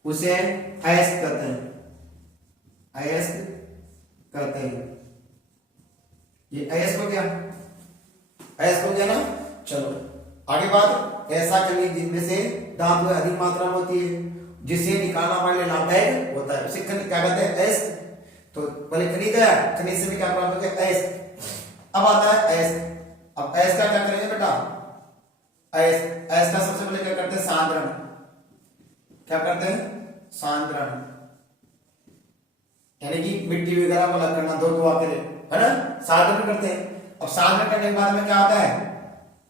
उसे अयस्क कहते हैं, अयस्क कहते हैं। ये अयस्क हो गया, अयस्क हो गया ना। चलो आगे बात। ऐसा खनिज जिनमें से धातु अधिक मात्रा में होती है, जिसे निकालना हमारे लिए लाभदायक होता है, उसे क्या कहते हैं? अयस्क। तो पहले खनिज है, खनिज से भी क्या प्राप्त होता है? अयस्क। अब आता है अयस्क। अब अयस्क का क्या करेंगे बेटा? अयस्क, अयस्क का सबसे पहले क्या करते हैं? सांद्रण। क्या करते हैं? सांद्रण, यानी कि मिट्टी वगैरह को अलग करना, दो दुआ करे, है ना, सांद्रण करते हैं। अब सांद्रण करने के बाद में क्या होता है?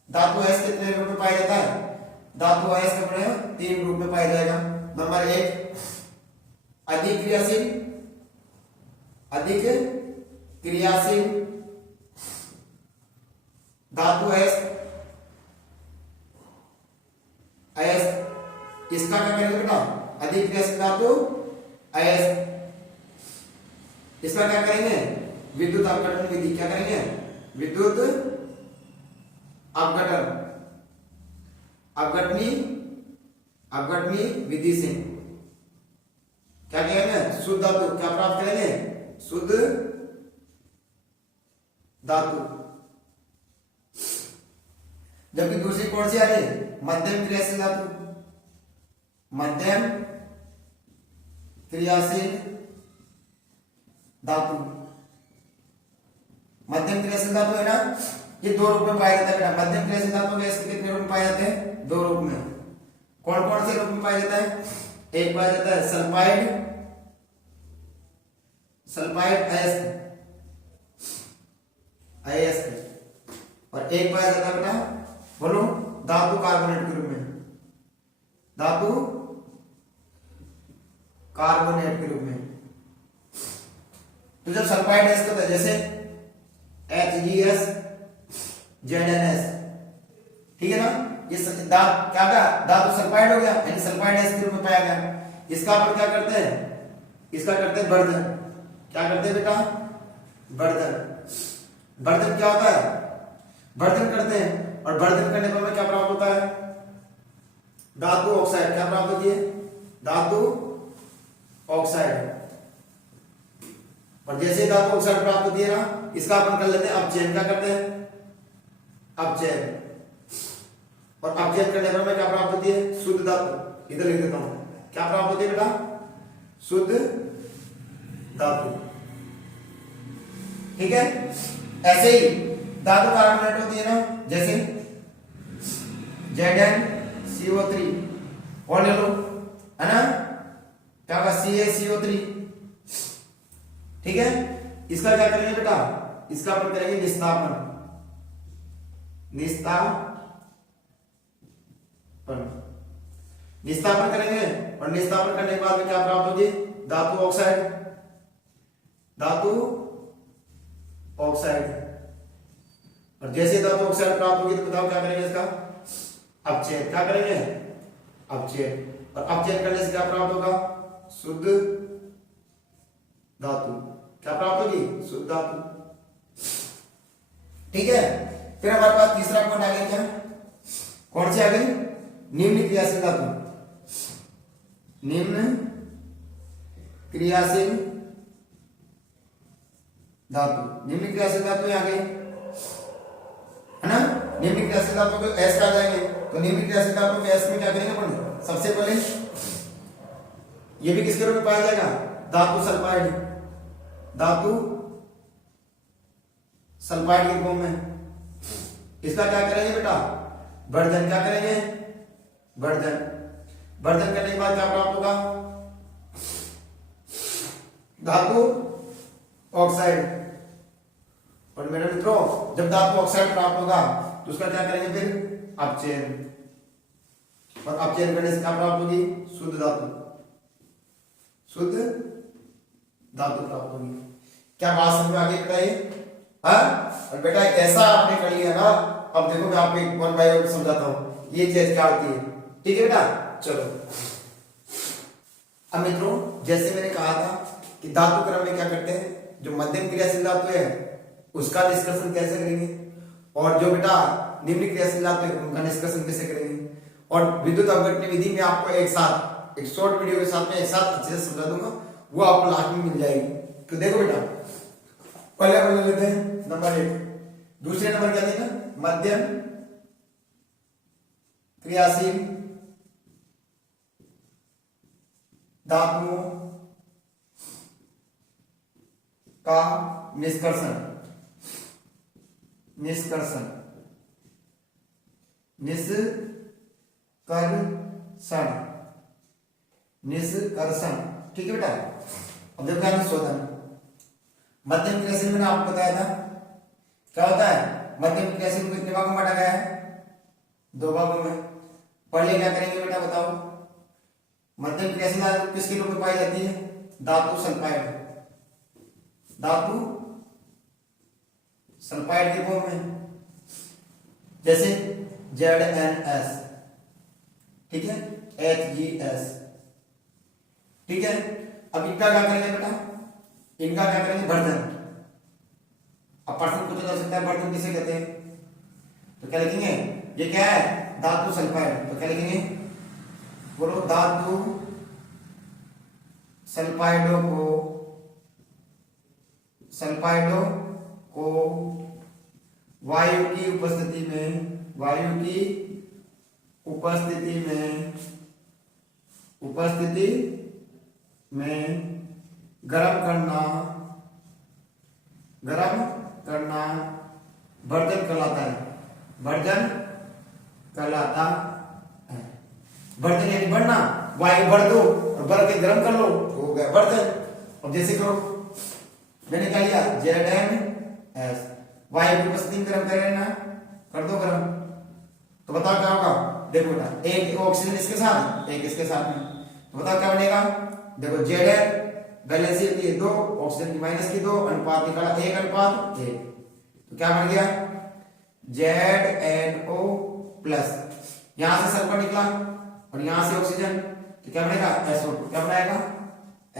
धातु अयस्क कितने रूप में पाया जाता है? धातु अयस्क अपने 3 रूप में पाया जाएगा। नंबर 1 अधिक क्रियाशील, अधिक क्रियाशील धातु अयस्क। अयस्क इसका क्या करेंगे बेटा? अधिक क्रियाशील धातु अयस्क। इसका क्या करेंगे? विद्युत अपघटन विधि। क्या करेंगे? विद्युत अपघटन, अपघटनी विधि से क्या करेंगे? शुद्ध धातु क्या प्राप्त करेंगे? शुद्ध धातु। जबकि दूसरी कौन सी आ रही है? मध्यम क्रियाशील धातु, मध्यम क्रियाशील धातु। मध्यम क्रियाशील धातु है ना, ये 2 रूप में पाया जाता है बेटा। मध्यम क्रियाशील धातु में इसके कितने रूप में पाए जाते हैं? 2 रूप में। कौन कौन से रूप में पाया जाता है? एक पाया जाता है सल्फाइड, सल्फाइड अयस्क, और एक पाया जाता है बेटा, बोलो, धातु कार्बोनेट के रूप में, धातु कार्बोनेट के रूप में। तो जब सल्फाइड अयस्क होता है, जैसे HgS ZnS, ठीक है ना, ये क्या था? धातु सल्फाइड हो गया, यानी सल्फाइड अयस्क के रूप में पाया गया। इसका अपन क्या करते हैं? इसका करते हैं वर्धन। क्या करते हैं बेटा? वर्धन। वर्धन क्या होता है? वर्धन करते हैं, और वर्धन करने पर हमें क्या प्राप्त होता है? धातु ऑक्साइड। क्या प्राप्त होती है? धातु ऑक्साइड। और जैसे धातु ऑक्साइड प्राप्त होती है ना, इसका अपन कर लेते हैं अपचयन। क्या करते हैं? अपचयन। और अपचयन करने पर हमें क्या प्राप्त होती है? शुद्ध धातु। इधर लिख देता हूं, क्या प्राप्त होती है बेटा? शुद्ध धातु। ठीक है। ऐसे ही धातु कार्बोनेट होती है ना, जैसे ZnCl, CO3 और ले लो, है ना, क्या होगा CaCO3। ठीक है, इसका क्या करेंगे बेटा, इसका अपन करेंगे निस्तापन, निस्तापन करेंगे। और निस्तापन करने के बाद में क्या प्राप्त होगी, धातु ऑक्साइड, धातु ऑक्साइड। और जैसे धातु ऑक्साइड प्राप्त होगी तो बताओ क्या करेंगे, इसका अपचयन, क्या करेंगे, अपचयन। और अपचयन करने से क्या प्राप्त होगा, शुद्ध धातु, क्या प्राप्त होगी, शुद्ध धातु। ठीक है, फिर हमारे पास तीसरा पॉइंट आ गया, क्या, कौन सी आ गई, निम्न क्रियाशील धातु, निम्न क्रियाशील धातु, निम्न क्रियाशील धातु आ गई, है ना। निम्न क्रियाशील धातु को एस कहा जाएंगे, तो निम्न क्रियाशील धातु में एस में क्या करेंगे अपन, सबसे पहले ये भी किसके रूप में पाया जाएगा, धातु सल्फाइड, धातु सल्फाइड के फॉर्म में। इसका क्या करेंगे बेटा, वर्धन, क्या करेंगे, वर्धन। वर्धन करने के बाद क्या प्राप्त होगा, धातु ऑक्साइड। और मेरे मित्रों, जब धातु ऑक्साइड प्राप्त होगा तो उसका क्या करेंगे, फिर अपचयन। और अपचयन करने से क्या प्राप्त होगी, शुद्ध धातु, शुद्ध धातु प्राप्त होगी। क्या बात समझ में आ गई बताइए, हाँ। और बेटा ऐसा आपने कर लिया ना, अब देखो मैं आपको एक वन बाय वन समझाता हूं ये चीज क्या होती है। ठीक है बेटा, चलो। अब मित्रों, जैसे मैंने कहा था कि धातु क्रम में क्या करते हैं, जो मध्यम क्रियाशील धातु है उसका निष्कर्षण कैसे करेंगे, और जो बेटा निम्न क्रियाशील धातु है उनका निष्कर्षण कैसे करेंगे। और विद्युत अपघटन विधि में आपको एक साथ, एक शॉर्ट वीडियो के साथ में एक साथ अच्छे से समझा दूंगा, वो आपको लास्ट में मिल जाएगी। तो देखो बेटा, पहले अपन ले लेते हैं नंबर 1, दूसरे नंबर क्या देगा, मध्यम क्रियाशील धातुओं का निष्कर्षण, निष्कर्षण, निष्कर्षण, निष्कर्षण। ठीक है बेटा। अब देखो यहाँ शोधन, मध्यम क्रियाशील मैंने आपको बताया था क्या होता है, मध्यम क्रियाशील को कितने भागों में बांटा गया है, 2 भागों में। पहले क्या करेंगे बेटा बताओ, मध्यम क्रियाशील धातु किसके रूप में पाई जाती है, धातु सल्फाइड, धातु सल्फाइड के फॉर्म में, जैसे ZnS, ठीक है, HgS। ठीक है, अब इनका क्या करेंगे बेटा, इनका क्या करेंगे, वर्धन। अब प्रश्न पूछा जा सकता है वर्धन किसे कहते हैं, तो क्या लिखेंगे, ये क्या है, धातु सल्फाइड, तो क्या लिखेंगे, बोलो, धातु सल्फाइडों को, सल्फाइडों को वायु की उपस्थिति में, वायु की उपस्थिति में, उपस्थिति में गर्म करना, गर्म करना वर्धन कहलाता है, वर्धन कहलाता है। वर्धन यानी बढ़ना, वायु बढ़ दो और बढ़ के गर्म कर लो, हो गया वर्धन। अब जैसे करो, मैंने क्या लिया, ZnS, वायु की उपस्थिति में गर्म कर लेना, कर दो गर्म, तो बताओ क्या होगा, देखो बेटा, एक ऑक्सीजन इसके साथ, एक इसके साथ में, तो बताओ क्या बनेगा, देखो Zn बैलेंस की 2, ऑक्सीजन की माइनस की 2, अनुपात निकाला 1:1, तो क्या बन गया, ZnO प्लस, यहां से सल्फर निकला और यहां से ऑक्सीजन, तो क्या बनेगा, SO2, क्या बनाएगा,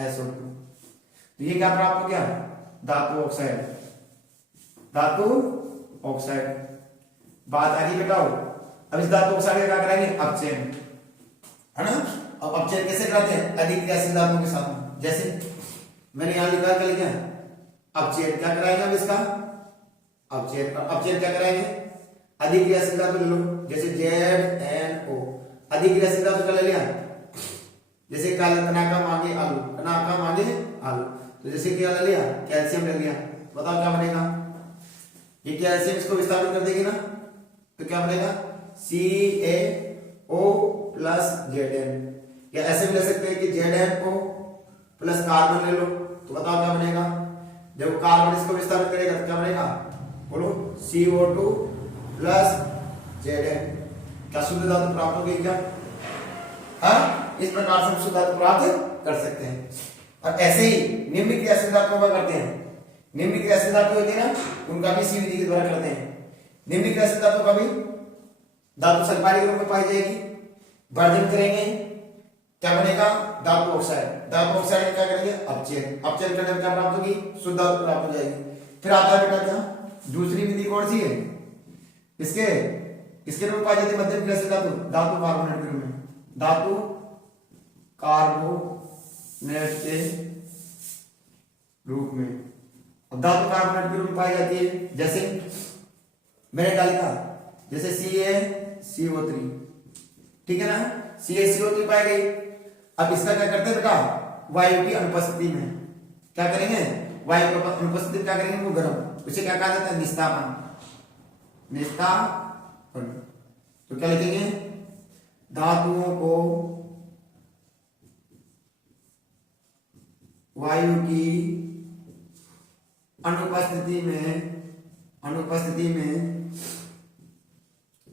SO2। तो ये क्या प्राप्त हो गया, धातु ऑक्साइड, धातु ऑक्साइड। बात आ गई बेटाओ। अब इस धातु ऑक्साइड का क्या कराएंगे, अपचयन, है ना। अब अपचयन कैसे कराते हैं, अधिक क्रियाशील धातुओं के साथ में, जैसे मैंने यहां लिखा क्या लिखा, अपचयन क्या कराएंगे, अब इसका अपचयन, अपचयन क्या कराएंगे, अधिक क्रियाशील धातु ले लो, जैसे ZnO, अधिक क्रियाशील धातु का ले लिया, जैसे कना का मांगे आलू, कना का मांगे आलू, तो जैसे क्या ले लिया, कैल्शियम ले लिया, बताओ क्या बनेगा, ये कैल्शियम इसको विस्थापित कर देगी ना, तो क्या बनेगा, ओ प्लस जेड या ऐसे भी ले सकते हैं कि जेड ओ प्लस कार्बन ले लो, तो बताओ क्या बनेगा। जब कार्बन इसको विस्तारित करेगा तो क्या बनेगा, बोलो CO2 प्लस Zn। क्या शुद्ध धातु प्राप्त होगी क्या? हाँ, इस प्रकार से हम शुद्ध धातु प्राप्त कर सकते हैं। और ऐसे ही निम्न क्रियाशील धातुओं का करते हैं। निम्न क्रियाशील धातु होती है ना, उनका भी इसी विधि के द्वारा करते हैं। निम्न क्रियाशील धातु का भी धातु सल्फाइड के रूप में पाई जाएगी, वर्धन करेंगे, क्या बनेगा, धातु ऑक्साइड। धातु ऑक्साइड में क्या करेंगे, अपचयन। अपचयन करने में क्या प्राप्त होगी, शुद्ध धातु प्राप्त हो जाएगी। फिर आता है बेटा क्या, दूसरी विधि कौन सी है, इसके रूप में पाई जाती है मध्यम क्रियाशील धातु, धातु कार्बोनेट के रूप में। धातु कार्बोनेट के रूप में। अब धातु कार्बोनेट के रूप में पाई जाती है, जैसे मैंने क्या लिखा, जैसे CaCO3, ठीक है ना, CaCO3 पाई गई। अब इसका क्या करते हैं बेटा, वायु की अनुपस्थिति में क्या करेंगे, वायु की अनुपस्थिति में क्या करेंगे, वो गर्म, उसे क्या कहा जाता है, निस्तापन। निस्तापन, तो क्या लिखेंगे, धातुओं को वायु की अनुपस्थिति में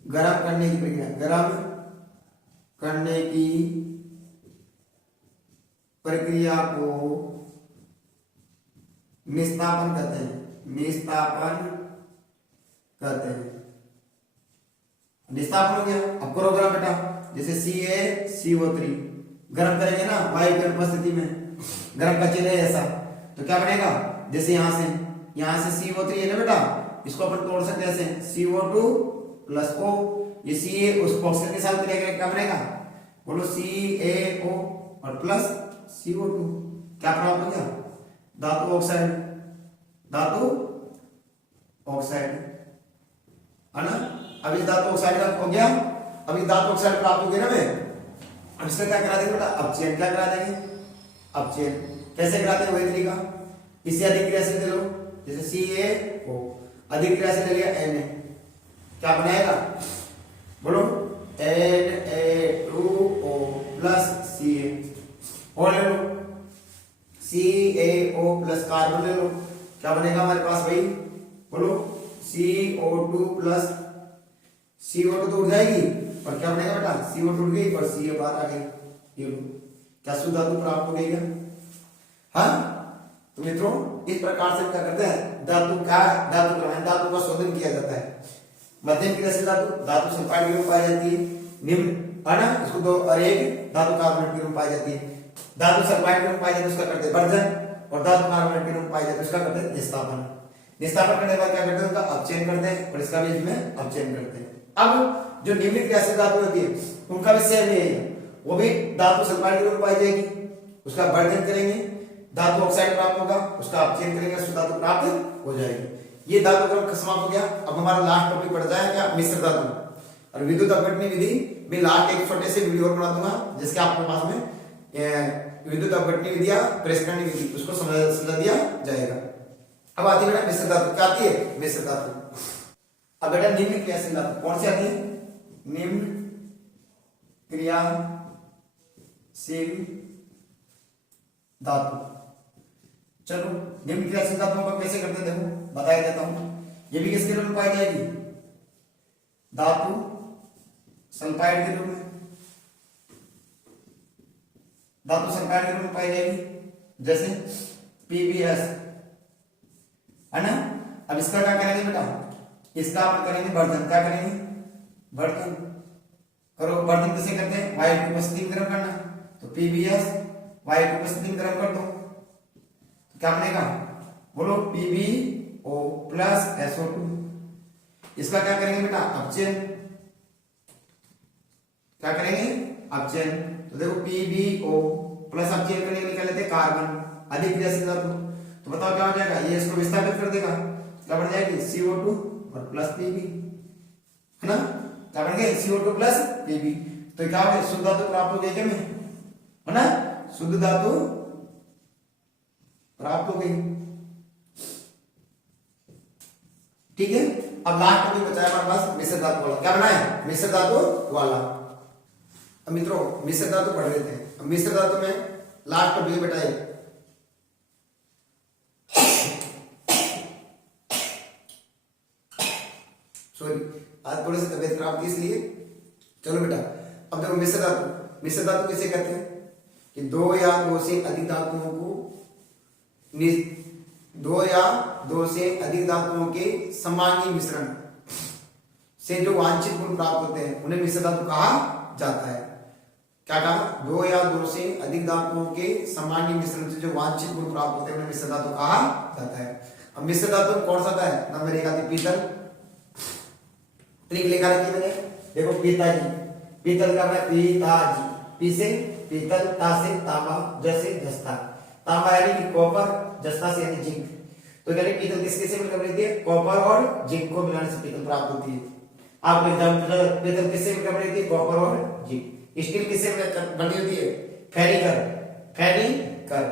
गर्म करने की प्रक्रिया, गर्म करने की प्रक्रिया को निस्तापन कहते हैं। निस्तापन कहते हैं। निस्तापन हो गया। अब करो गर्म बेटा, जैसे CaCO3 गर्म करेंगे ना वायु की अनुपस्थिति में, गर्म का चिन्ह है ऐसा, तो क्या बनेगा, जैसे यहां से CO3 है ना बेटा, इसको अपन तोड़ सकते हैं ऐसे, CO2 प्लस O, ये Ca उस ऑक्सीजन के साथ क्रिया करेगा, क्या बनेगा, बोलो CaO और प्लस CO2, क्या प्राप्त हो गया, धातु ऑक्साइड। धातु ऑक्साइड है ना। अब इस धातु ऑक्साइड का हो गया। अब इस धातु ऑक्साइड प्राप्त हो गया ना, अब इसका क्या करा देंगे बेटा, अपचयन। क्या करा देंगे, अपचयन। कैसे कराते हैं, वही तरीका, इससे अधिक क्रियाशील ले लो, जैसे CaO, अधिक क्रियाशील ले लिया Na, क्या बनाएगा, बोलो Na2O प्लस Ca, और ले लो CaO प्लस कार्बन ले लो, क्या बनेगा हमारे पास भाई, बोलो CO2 प्लस CO2 तो उड़ जाएगी, और क्या बनेगा बेटा, CO2 उड़ गई और Ca बाहर आ गई। ये लो, क्या शुद्ध धातु प्राप्त हो गई है। हाँ, तो मित्रों इस प्रकार से क्या करते हैं, धातु का शोधन किया जाता है। मध्यम क्रियाशील धातु, धातु सल्फाइड के रूप में पाई जाती है। निम्न है ना, इसको दो और एक धातु कार्बोनेट के रूप में पाई जाती है। धातु सल्फाइड के रूप में पाई जाती है, उसका करते हैं वर्धन, और धातु कार्बोनेट के रूप में पाई जाती है, उसका करते हैं निस्तापन। निस्तापन करने के बाद क्या करते हैं, उनका अपचयन करते हैं, और इसका भी इसमें अपचयन करते हैं। अब जो निम्न क्रियाशील धातु होती है उनका भी सेम यही है, वो भी धातु सल्फाइड के रूप में पाई जाएगी, उसका वर्धन करेंगे, धातु ऑक्साइड प्राप्त होगा, उसका अपचयन करेंगे, शुद्ध धातु प्राप्त हो जाएगी। ये धातु क्रम समाप्त हो गया। अब हमारा लास्ट टॉपिक पड़ जाएगा मिश्र धातु और विद्युत अपघटनी विधि। मैं लास्ट एक छोटे से वीडियो बना दूंगा, जिसके आपके पास में विद्युत अपघटनी विधि या प्रेषकरणी विधि, उसको समझ दिया जाएगा। अब आती है बेटा मिश्र धातु। क्या आती है, मिश्र धातु। अब बेटा निम्न क्रियाशील धातु कौन सी आती है, निम्न क्रियाशील धातु। चलो निम्न क्रियाशील धातुओं को कैसे करते हैं, देखो बताया देता हूं। ये भी किसके रूप में पाई जाएगी, धातु सल्फाइड के रूप में, धातु सल्फाइड के रूप में पाई जाएगी, जैसे PbS है ना। अब इसका क्या करेंगे बेटा, इसका अपन करेंगे वर्धन। क्या करेंगे, वर्धन करो। वर्धन कैसे करते हैं, वायु की उपस्थिति में गर्म करना, तो PbS वायु की उपस्थिति में गर्म कर दो, तो क्या बनेगा, बोलो PbO प्लस SO2। इसका क्या करेंगे बेटा, अपचयन। क्या करेंगे, अपचयन। तो देखो PbO प्लस अपचयन करने के लिए क्या लेते हैं, कार्बन, अधिक क्रियाशील धातु। तो बताओ क्या हो जाएगा, ये इसको विस्थापित कर देगा, क्या बन जाएगी, CO2 और प्लस Pb, है ना। क्या बन गया, CO2 प्लस Pb। तो क्या हो गया, शुद्ध धातु प्राप्त हो गई क्या, में है ना, शुद्ध धातु प्राप्त हो गई। ठीक है। अब लास्ट टॉपिक बचा है हमारे पास मिश्र धातु वाला। क्या बनाए, मिश्र धातु वाला। अब मित्रों मिश्र धातु पढ़ रहे थे। अब मिश्र धातु में लास्ट टॉपिक बेटा सॉरी आज थोड़ी सी तबीयत खराब थी इसलिए। चलो बेटा अब देखो मिश्र धातु किसे कहते हैं कि दो या दो से अधिक धातुओं को दो या दो से अधिक धातुओं के समांगी मिश्रण से जो वांछित गुण प्राप्त होते हैं उन्हें मिश्र धातु कहा जाता है। क्या कहा? दो या दो से अधिक धातुओं के समांगी मिश्रण से जो वांछित गुण प्राप्त होते हैं उन्हें मिश्र धातु कहा जाता है। अब मिश्र धातु कौन सा था? नंबर 1 आती पीतल। ट्रिक लिखा रखी मैंने, देखो पिताजी, पीतल का मैं पिताजी, पी से पीतल, ता से तांबा, जैसे जस्ता, तांबा यानी कि कॉपर, जस्ता से यानी जिंक। तो यानी पीतल किसके से मिलकर बनती है? कॉपर और जिंक को मिलाने से पीतल प्राप्त होती है। आपको एग्जाम पीतल किससे मिलकर बनती है? कॉपर और जिंक। स्टील किससे बनी होती है? फेरिकर, फेरिकर,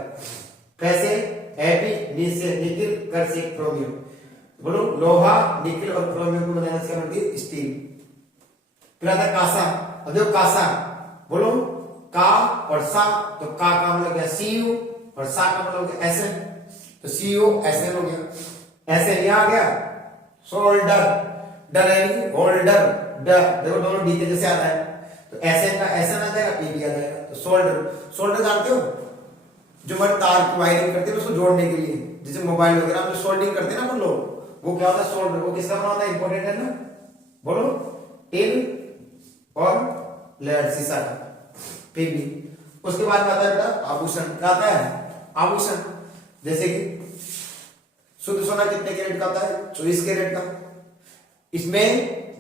कैसे? हैवी, नी से निकिल, कर से क्रोमियम। बोलो लोहा, निकिल और क्रोमियम को मिलाने से बनती है स्टील। फिर आता कांसा। अब देखो कांसा, बोलो का और सा, तो का मतलब क्या? सीयू, और सा का मतलब क्या? एसएन, तो सीयू एसएन हो गया। एसएन यहां आ गया। शोल्डर, डर यानी होल्डर, डर देखो दोनों डी के जैसे आता है, तो एसएन का एसएन आ जाएगा, पी भी आ जाएगा। तो शोल्डर, शोल्डर जानते हो जो हमारे तार की वायरिंग करते हैं उसको जोड़ने के लिए, जैसे मोबाइल वगैरह में सोल्डिंग करते हैं ना हम लोग, वो क्या होता है? शोल्डर। वो किसका बना होता है? इंपॉर्टेंट है ना, बोलो टिन और लेड, शीशा का, पीबी। उसके बाद आता है बेटा आभूषण। क्या आता है? आभूषण। जैसे कि शुद्ध सोना कितने कैरेट का आता है? 24 कैरेट का। इसमें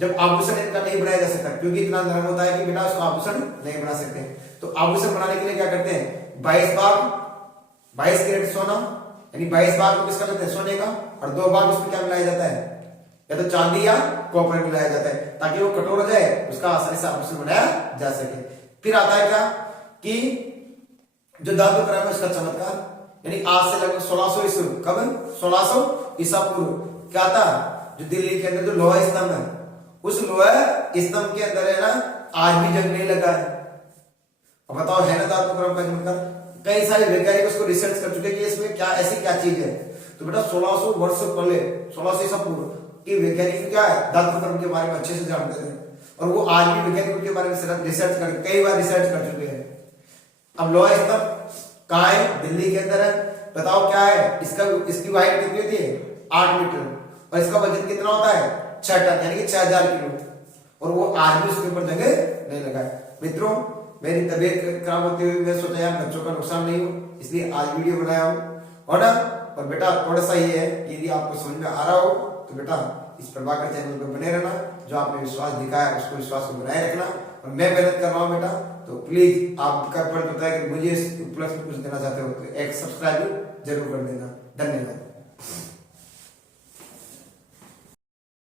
जब आभूषण इतना नहीं बनाया जा सकता क्योंकि इतना नरम होता है कि बिना उसको आभूषण नहीं बना सकते, तो आभूषण बनाने के लिए क्या करते हैं? 22 कैरेट सोना यानी 22 भाग किसका लेते हैं? सोने का, और 2 भाग उसमें क्या मिलाया जाता है? या तो चांदी या कॉपर मिलाया जाता है, ताकि वो कठोर हो जाए, उसका आसानी से आभूषण बनाया जा सके। फिर आता है क्या कि जो धातु क्रम है उसका चमत्कार, यानी आज से लगभग 1600 ईस्वी, कब? 1600 ईसा पूर्व क्या था? जो दिल्ली के अंदर जो लोहा स्तंभ है, उस लोहा स्तंभ के अंदर है ना आज भी जंग नहीं लगा है। अब बताओ है ना धातु क्रम का चमत्कार। कई सारे वैज्ञानिक उसको रिसर्च कर चुके कि इसमें क्या ऐसी क्या चीज है। तो बेटा 1600 वर्ष पहले, 1600 ईसा पूर्व के वैज्ञानिक क्या है? धातु क्रम के बारे में अच्छे से जानते थे, और वो आज भी वैज्ञानिक के बारे में रिसर्च कर कई बार रिसर्च कर चुके हैं। अब लोहा स्तंभ कहाँ है? दिल्ली के अंदर है। बताओ क्या है इसकी हाइट कितनी होती है? 8 मीटर, और इसका वजन कितना होता है? 6 टन यानी कि 6000 किलो, और वो आज भी उसके ऊपर जगह नहीं लगा है। मित्रों मेरी तबीयत खराब होती हुई मैं सोचा यार बच्चों का नुकसान नहीं हो, इसलिए आज वीडियो बनाया हूं, और ना और बेटा थोड़ा सा ये है कि यदि आपको समझ में आ रहा हो तो बेटा इस प्रभाकर चैनल पर बने रहना। जो आपने विश्वास दिखाया उसको विश्वास को बनाए रखना, और मैं मेहनत कर रहा हूँ बेटा, तो प्लीज आपका फर्ज होता है कि मुझे इस उपलक्ष्य में कुछ देना चाहते हो तो एक सब्सक्राइब जरूर कर देना। धन्यवाद।